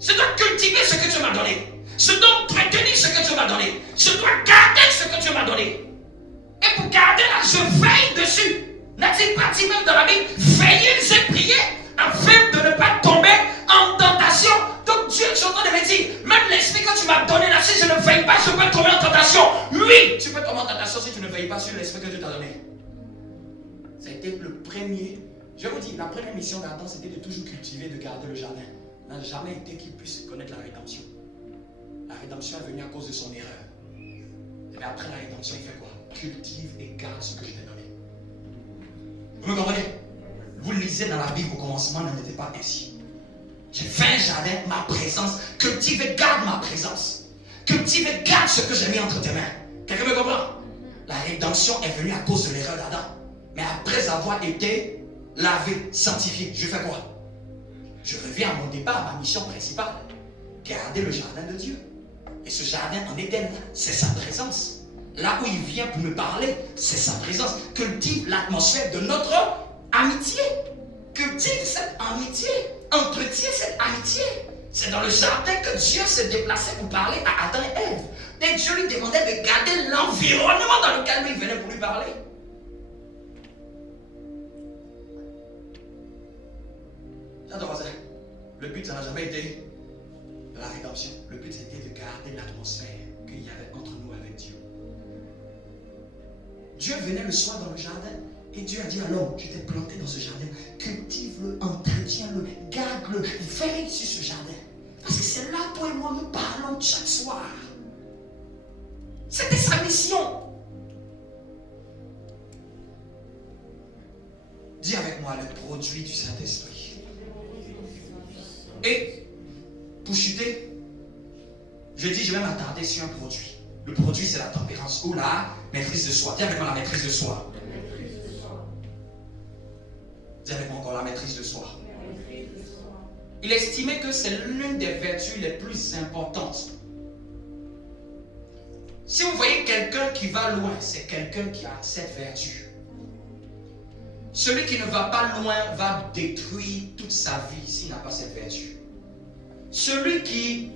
Je dois cultiver ce que Dieu m'a donné. Je dois entretenir ce que Dieu m'a donné. Je dois garder ce que Dieu m'a donné. Et pour garder là, je veille dessus. N'a-t-il pas dit même dans la Bible, veillez et priez afin de ne pas tomber en tentation. Donc Dieu est en train de me dire, même l'esprit que tu m'as donné là, si je ne veille pas, je peux tomber en tentation. Oui, tu peux tomber en tentation si tu ne veilles pas sur l'esprit que Dieu t'a donné. Ça a été le premier. Je vous dis, la première mission d'Adam, c'était de toujours cultiver, de garder le jardin. Il n'a jamais été qu'il puisse connaître la rédemption. La rédemption est venue à cause de son erreur. Mais après la rédemption, il fait quoi? Cultive et garde ce que je t'ai donné. Vous me comprenez? Vous lisez dans la Bible, au commencement, n'en était pas ainsi. J'ai fait un jardin, ma présence. Cultive et garde ma présence. Cultive et garde ce que j'ai mis entre tes mains. Quelqu'un me comprend? La rédemption est venue à cause de l'erreur d'Adam. Mais après avoir été lavé, sanctifié, je fais quoi? Je reviens à mon départ, à ma mission principale. Garder le jardin de Dieu. Et ce jardin en Éden, c'est sa présence. Là où il vient pour me parler, c'est sa présence. Cultive l'atmosphère de notre amitié. Cultive cette amitié. Entretiens cette amitié. C'est dans le jardin que Dieu s'est déplacé pour parler à Adam et Ève. Et Dieu lui demandait de garder l'environnement dans lequel il venait pour lui parler. but, ça n'a jamais été la rédemption. Le but, c'était de garder l'atmosphère qu'il y avait entre nous avec Dieu. Dieu venait le soir dans le jardin et Dieu a dit à l'homme, je t'ai planté dans ce jardin, cultive-le, entretiens-le, garde-le, veille sur ce jardin. Parce que c'est là, toi et moi, nous parlons chaque soir. C'était sa mission. Dis avec moi le produit du Saint-Esprit. Et pour chuter, je dis, je vais m'attarder sur un produit. Le produit, c'est la tempérance ou la maîtrise de soi. Dis avec moi la maîtrise de soi. Dis avec moi encore la maîtrise de soi. Il estimait que c'est l'une des vertus les plus importantes. Si vous voyez quelqu'un qui va loin, c'est quelqu'un qui a cette vertu. Celui qui ne va pas loin va détruire toute sa vie s'il n'a pas cette vertu. Celui qui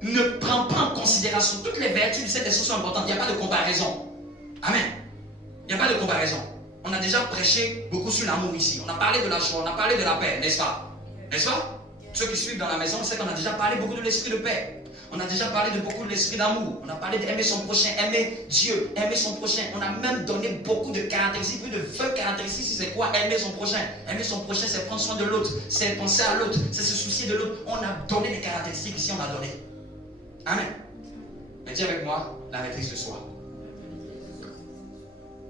ne prend pas en considération toutes les vertus de cette esprit sont importantes. Il n'y a pas de comparaison. Amen. Il n'y a pas de comparaison. On a déjà prêché beaucoup sur l'amour ici. On a parlé de la joie, on a parlé de la paix, n'est-ce pas? N'est-ce pas? Ceux qui suivent dans la maison, on sait qu'on a déjà parlé beaucoup de l'esprit de paix. On a déjà parlé de beaucoup de l'esprit d'amour. On a parlé d'aimer son prochain, aimer Dieu, aimer son prochain. On a même donné beaucoup de caractéristiques, plus de 20 caractéristiques. C'est quoi aimer son prochain? Aimer son prochain, c'est prendre soin de l'autre, c'est penser à l'autre, c'est se soucier de l'autre. On a donné des caractéristiques ici, on a donné. Amen. Mais dis avec moi la maîtrise de soi.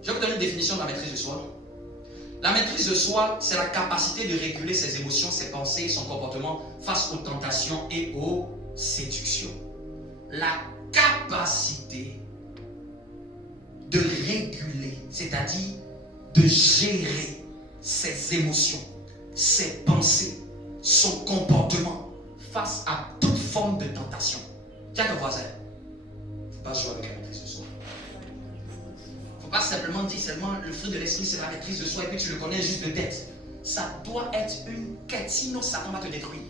Je vais vous donner une définition de la maîtrise de soi. La maîtrise de soi, c'est la capacité de réguler ses émotions, ses pensées et son comportement face aux tentations et aux séductions. La capacité de réguler, c'est-à-dire de gérer ses émotions, ses pensées, son comportement face à toute forme de tentation. Tiens ton voisin, il ne faut pas jouer avec la maîtrise de soi. Il ne faut pas simplement dire seulement le fruit de l'esprit c'est la maîtrise de soi et puis tu le connais juste de tête. Ça doit être une quête, sinon Satan va te détruire.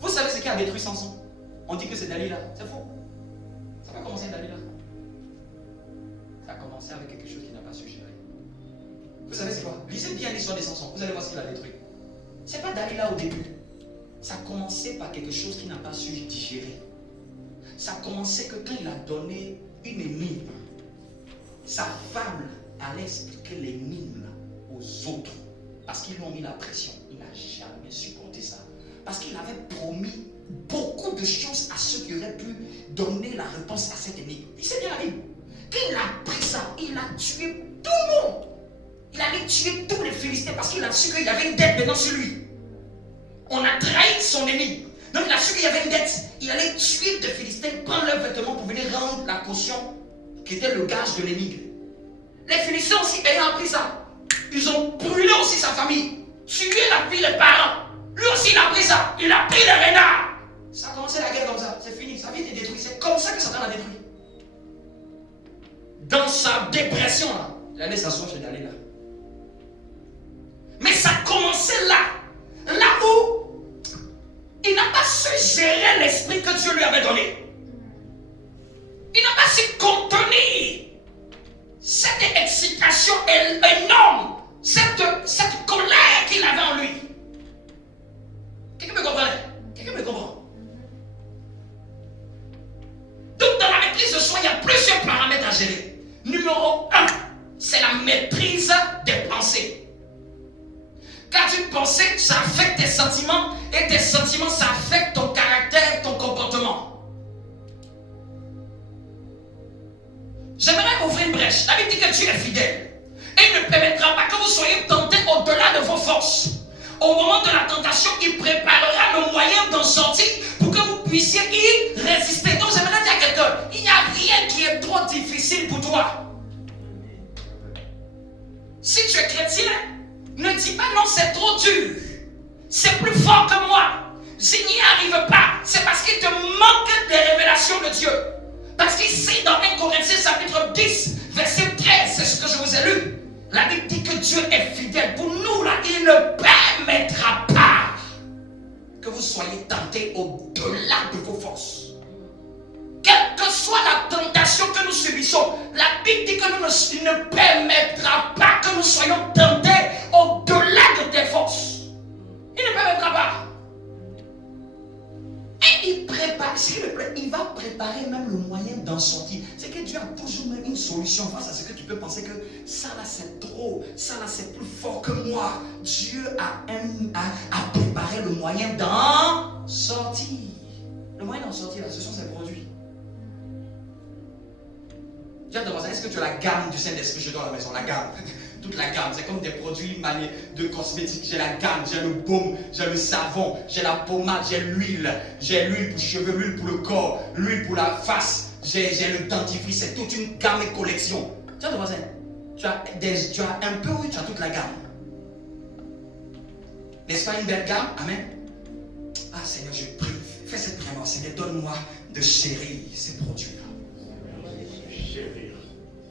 Vous savez ce qui a détruit Samson? On dit que c'est Dalila. C'est faux. Ça va commencer Dalila. Ça a commencé avec quelque chose qu'il n'a pas su gérer. Vous savez c'est quoi? Lisez bien l'histoire de Samson. Vous allez voir ce qu'il a détruit. C'est pas Dalila au début. Ça a commencé par quelque chose qu'il n'a pas su digérer. Ça a commencé que quand il a donné une énigme, sa femme allait expliquer l'énigme aux autres. Parce qu'ils lui ont mis la pression. Il n'a jamais supporté ça. Parce qu'il avait promis beaucoup de choses à ceux qui auraient pu donner la réponse à cette énigme. Il s'est bien dit. Quand il a pris ça, il a tué tout le monde. Il allait tuer tous les Philistins parce qu'il a su qu'il y avait une dette maintenant sur lui. On a trahi son ennemi. Donc il a su qu'il y avait une dette. Il allait tuer des Philistins, prendre leurs vêtements pour venir rendre la caution qui était le gage de l'énigme. Les Philistins aussi ayant appris ça, ils ont brûlé aussi sa famille, tué la fille, les parents. Lui aussi il a pris ça, il a pris les renards. Ça a commencé la guerre comme ça, c'est fini, sa vie était détruite. C'est comme ça que Satan l'a détruit. Dans sa dépression là, il allait s'asseoir chez Dalila. Mais ça commençait là où il n'a pas su gérer l'esprit que Dieu lui avait donné. Il n'a pas su contenir cette excitation énorme, cette colère qu'il avait en lui. Quelqu'un me comprend? Quelqu'un me comprend? Donc dans la maîtrise de soi, il y a plusieurs paramètres à gérer. Numéro 1, c'est la maîtrise des pensées. Car une pensée, ça affecte tes sentiments, et tes sentiments, ça affecte ton caractère, ton comportement. J'aimerais ouvrir une brèche. La Bible dit que Dieu est fidèle. Et il ne permettra pas que vous soyez tentés au-delà de vos forces. Au moment de la tentation, il préparera le moyen d'en sortir pour que vous puissiez y résister. Donc j'aimerais dire à quelqu'un, il n'y a rien qui est trop difficile pour toi. Si tu es chrétien, ne dis pas non, c'est trop dur. C'est plus fort que moi. Je n'y arrive pas. C'est parce qu'il te manque des révélations de Dieu. Parce qu'ici, dans 1 Corinthiens chapitre 10, verset 13, c'est ce que je vous ai lu. La Bible dit que Dieu est fidèle. Pour nous, là, il ne permettra pas que vous soyez tentés au-delà de vos forces. Quelle que soit la tentation que nous subissons, la Bible dit que il ne permettra pas pas que nous soyons tentés au-delà de tes forces. Il ne permettra pas. Et il prépare, s'il vous plaît, il va préparer même le moyen d'en sortir. C'est que Dieu a toujours même une solution face à ce que tu peux penser que ça là c'est trop, ça là c'est plus fort que moi. Dieu a préparé le moyen d'en sortir. Le moyen d'en sortir, là, ce sont ses produits. Dis à ton voisin, est-ce que tu as la gamme du Saint-Esprit chez toi à la maison? La gamme. Toute la gamme, c'est comme des produits de cosmétiques. J'ai la gamme, j'ai le baume, j'ai le savon, j'ai la pommade, j'ai l'huile pour les cheveux, l'huile pour le corps, l'huile pour la face, j'ai le dentifrice, c'est toute une gamme et collection. Dis à ton voisin, tu as un peu, oui, tu as toute la gamme. N'est-ce pas une belle gamme? Amen. Ah Seigneur, je prie, fais cette prière, Seigneur, donne-moi de chérir ces produits-là.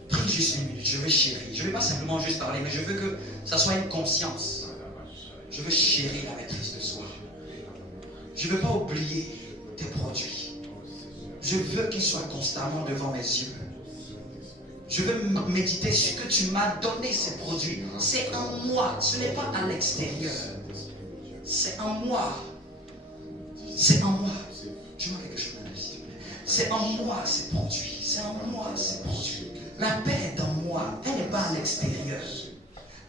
Prie juste une minute, je veux chérir. Je ne vais pas simplement juste parler, mais je veux que ça soit une conscience. Je veux chérir la maîtrise de soi. Je ne veux pas oublier tes produits. Je veux qu'ils soient constamment devant mes yeux. Je veux méditer sur ce que tu m'as donné, ces produits. C'est en moi, ce n'est pas à l'extérieur. C'est en moi. C'est en moi. Je vois quelque chose là, s'il te plaît. C'est en moi ces produits. C'est en moi ces produits. La paix est en moi, elle n'est pas à l'extérieur.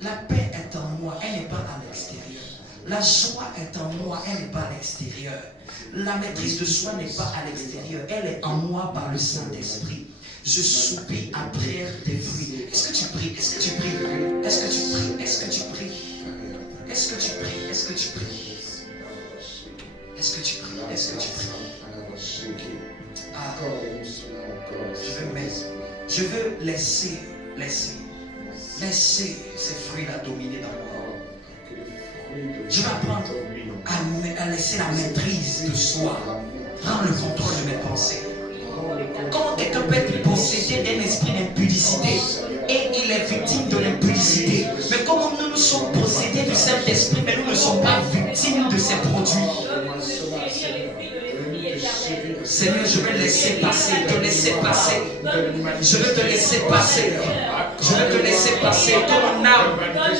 La paix est en moi, elle n'est pas à l'extérieur. La joie est en moi, elle n'est pas à l'extérieur. La maîtrise de soi n'est pas à l'extérieur, elle est en moi par le Saint-Esprit. Je soupire après tes fruits. Est-ce que tu pries? Est-ce que tu pries? Est-ce que tu pries? Est-ce que tu pries? Est-ce que tu pries? Est-ce que tu pries? Est-ce que tu pries? Est-ce que tu pries? Ah, je veux laisser ces fruits-là dominer dans moi. Je vais apprendre à laisser la maîtrise de soi prendre le contrôle de mes pensées. Comment quelqu'un peut être possédé d'un esprit d'impudicité et il est victime de l'impudicité? Mais comment nous sommes possédés du Saint-Esprit, mais nous ne sommes pas victimes de ces produits? Seigneur, je vais laisser passer, te laisser passer. Je vais te laisser passer. Je vais te laisser passer.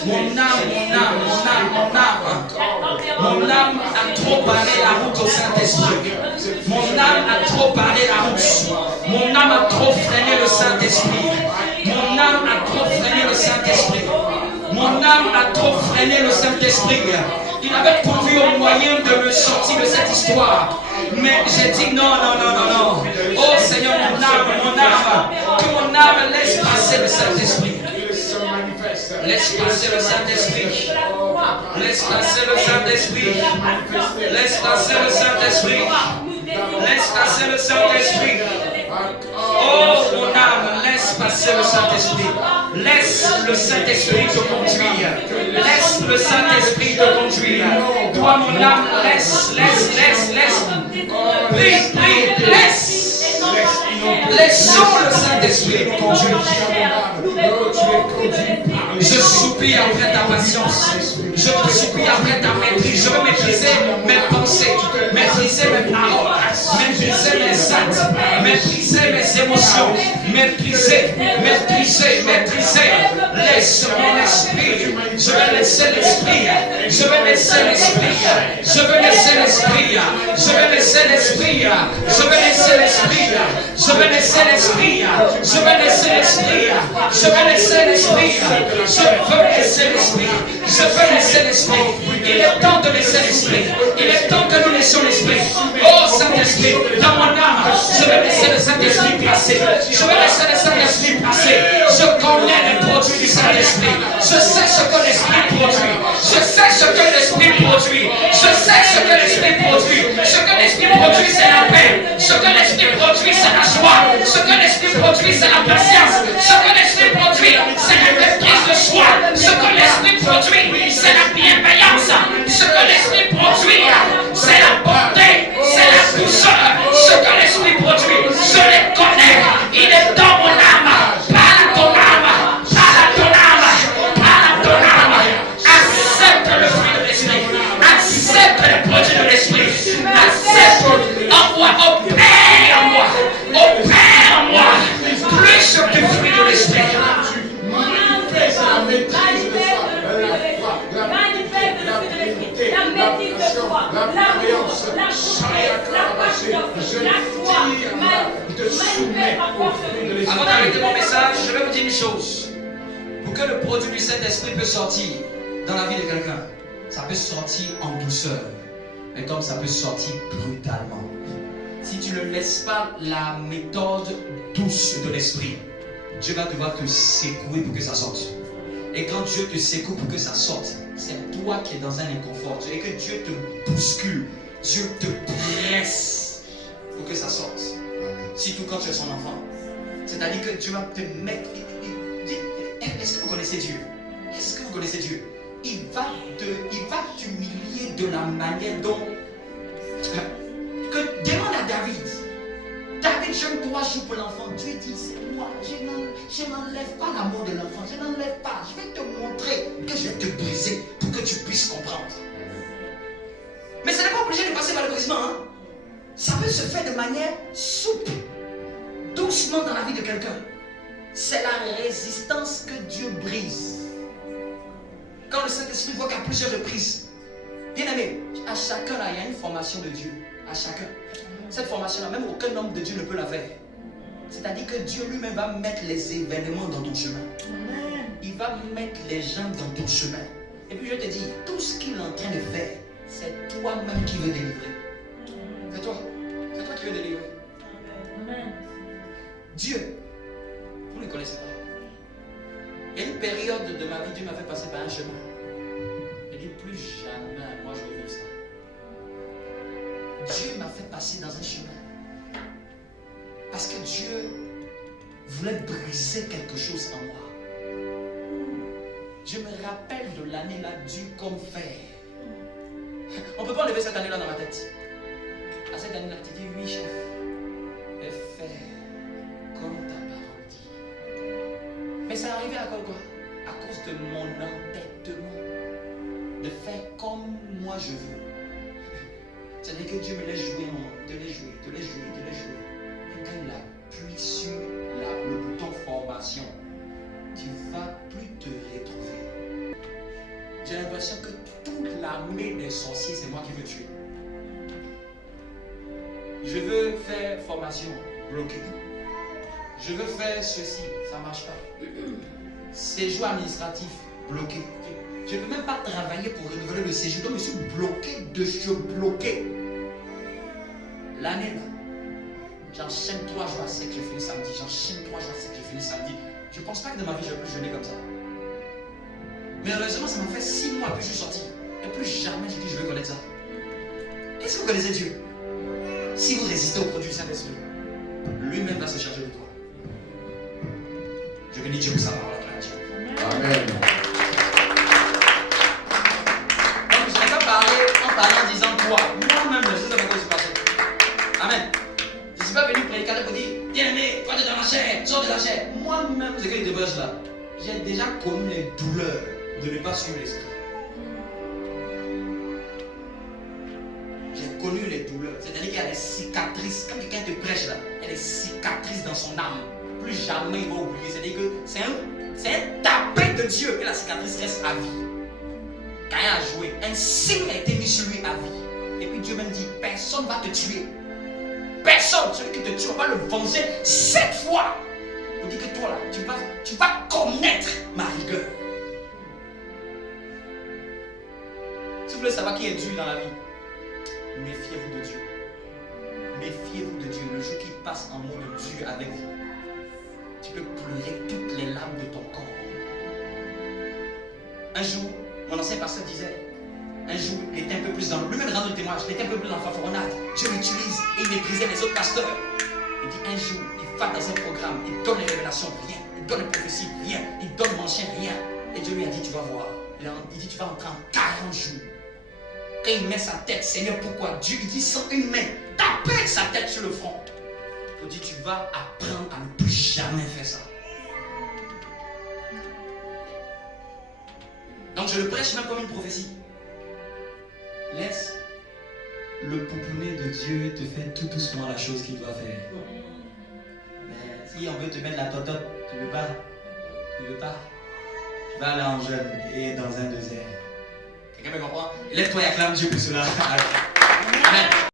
Mon âme a trop barré la route au Saint-Esprit. Mon âme a trop barré la route. Mon âme a trop freiné le Saint-Esprit. Mon âme a trop freiné le Saint-Esprit. Mon âme a trop freiné le Saint-Esprit. Il avait pourvu au moyen de me sortir de cette histoire. Mais j'ai dit non. Oh Seigneur, que mon âme laisse passer le Saint-Esprit. Laisse passer le Saint-Esprit. Laisse passer le Saint-Esprit. Laisse passer le Saint-Esprit. Laisse passer le Saint-Esprit. Oh mon âme, laisse passer le Saint-Esprit. Laisse le Saint-Esprit te conduire. Laisse le Saint-Esprit te conduire. Toi mon âme, laisse. Prie, laisse. Laissons le Saint-Esprit nous conduire. Je soupire après ta patience. Je soupire après ta maîtrise. Je veux maîtriser mes pensées, maîtriser mes paroles, maîtriser mes actes, maîtriser mes émotions, maîtriser. Laisse mon esprit. Je vais laisser l'esprit. Je vais laisser l'esprit. Je vais laisser l'esprit. Je vais laisser l'esprit. Je vais laisser l'esprit. Je vais laisser l'esprit. Je vais laisser l'esprit. Je vais laisser l'esprit. Je veux laisser l'esprit. Je veux laisser l'esprit. Il est temps de laisser l'esprit. Il est temps que nous laissions l'esprit. Oh Saint-Esprit, dans mon âme, je vais laisser le Saint-Esprit passer. Je vais laisser le Saint-Esprit passer. Je connais les produits du Saint-Esprit. Je sais ce que l'Esprit produit. Je sais ce que l'Esprit produit. Je sais ce que l'Esprit produit. Ce que l'Esprit produit, c'est la paix. Ce que l'Esprit produit, c'est la joie. Ce que l'Esprit produit, c'est la patience. Ce que l'Esprit produit, c'est la maîtrise de soi. Ce que l'Esprit produit, c'est la bienveillance. Ce que l'Esprit produit, c'est la bonté, c'est la douceur. Ce que l'Esprit produit, je les connais. Il est dans mon âme. Parle à ton âme. Parle à ton âme. Parle à ton âme. Accepte le fruit de l'Esprit. Accepte les produits de l'Esprit. Accepte. Envoie, opère en moi. Opère en moi. Plus du fruit de l'Esprit. la promesse, la patience, la foi, manifeste ta force. Avant d'arrêter mon message, je vais vous dire une chose. Pour que le produit du Saint-Esprit peut sortir dans la vie de quelqu'un, ça peut sortir en douceur, mais comme ça peut sortir brutalement. Si tu ne laisses pas la méthode douce de l'Esprit, Dieu va devoir te secouer pour que ça sorte. Et quand Dieu te secoue pour que ça sorte, c'est toi qui es dans un inconfort. Et que Dieu te bouscule, Dieu te presse pour que ça sorte. Surtout quand tu es son enfant. C'est-à-dire que Dieu va te mettre... Est-ce que vous connaissez Dieu? Est-ce que vous connaissez Dieu? Il va t'humilier de la manière dont... Que demande à David. David jeûne 3 jours pour l'enfant. Dieu dit, c'est moi. Je n'enlève pas l'amour de l'enfant. Je n'enlève pas. Je vais te montrer que je vais te briser pour que tu puisses comprendre. Mais ce n'est pas obligé de passer par le brisement. Hein? Ça peut se faire de manière souple, doucement dans la vie de quelqu'un. C'est la résistance que Dieu brise. Quand le Saint-Esprit voit qu'à plusieurs reprises, bien aimé, à chacun là, il y a une formation de Dieu. À chacun. Cette formation-là, même aucun homme de Dieu ne peut la faire. C'est-à-dire que Dieu lui-même va mettre les événements dans ton chemin. Il va mettre les gens dans ton chemin. Et puis je te dis, tout ce qu'il est en train de faire, c'est toi-même qui veux délivrer. C'est toi. C'est toi qui veux délivrer. Dieu, vous ne le connaissez pas. Il y a une période de ma vie, Dieu m'a fait passer par un chemin. Il dit, plus jamais, moi je vais vivre ça. Dieu m'a fait passer dans un chemin. Parce que Dieu voulait briser quelque chose en moi. Je me rappelle de l'année-là, Dieu comme fer. On ne peut pas enlever cette année-là dans ma tête. À cette année-là, tu dis, oui, chef. Et faire comme ta parole dit. Mais ça arrivait à cause de quoi? À cause de mon entêtement. De faire comme moi je veux. C'est-à-dire que Dieu me laisse jouer, te laisse jouer. Et quand il appuie sur le bouton formation, tu ne vas plus te retrouver. J'ai l'impression que toute l'armée des sorciers, c'est moi qui veux tuer. Je veux faire formation, bloqué. Je veux faire ceci, ça ne marche pas. Séjour administratif, bloqué. Je ne peux même pas travailler pour renouveler le séjour. Donc je suis bloqué de jeu, bloqué. L'année là, j'enchaîne 3 jours à sec, je finis samedi. J'enchaîne 3 jours à sec, je finis samedi. Je ne pense pas que dans ma vie, je vais plus jeûner comme ça. Mais heureusement, ça m'a fait 6 mois que je suis sorti. Et plus jamais je dis je veux connaître ça. Est-ce que vous connaissez Dieu? Si vous résistez au produit du Saint-Esprit, lui-même va se charger de toi. Je bénis Dieu pour sa parole. Amen. Donc je n'ai pas parlé en parlant en disant toi. Moi-même, je sais pas quoi se passer. Amen. Je ne suis pas venu prédiquer pour dire, bien aimé, toi tu es dans la chair, sors de la chair. Moi-même, ce que je débauche là, j'ai déjà connu les douleurs de ne pas suivre l'esprit. J'ai connu les douleurs. C'est-à-dire qu'il y a des cicatrices. Quand quelqu'un te prêche là, il y a des cicatrices dans son âme. Plus jamais il va oublier. C'est-à-dire que c'est un tapin de Dieu et la cicatrice reste à vie. Quand il a joué, un signe a été mis sur lui à vie. Et puis Dieu même dit, personne ne va te tuer. Personne, celui qui te tue, va le venger 7 fois. Il dit que toi là, tu vas connaître ma rigueur. Si vous voulez savoir qui est Dieu dans la vie, méfiez-vous de Dieu. Méfiez-vous de Dieu. Le jour qu'il passe en mode Dieu avec vous, tu peux pleurer toutes les larmes de ton corps. Un jour, mon ancien pasteur disait, un jour, il était un peu plus dans lui-même rendre le témoignage, il était un peu plus dans la fanfaronnade. Dieu l'utilise et il méprisait les autres pasteurs. Il dit un jour, il va dans un programme, il donne les révélations, rien. Il donne les prophéties, rien. Il donne mon chien, rien. Et Dieu lui a dit, tu vas voir. Il dit, tu vas entrer en 40 jours. Quand il met sa tête, Seigneur, pourquoi? Dieu, il dit, sans une main, taper sa tête sur le front. Il dit, tu vas apprendre à ne plus jamais faire ça. Donc je le prêche même comme une prophétie. Laisse le pouponnet de Dieu te faire tout doucement la chose qu'il doit faire. Mais si on veut te mettre la totote, tu ne veux pas. Tu ne veux pas. Tu vas aller en jeûne et dans un désert. Quelqu'un me comprend? Lève-toi et acclame Dieu pour cela. Amen.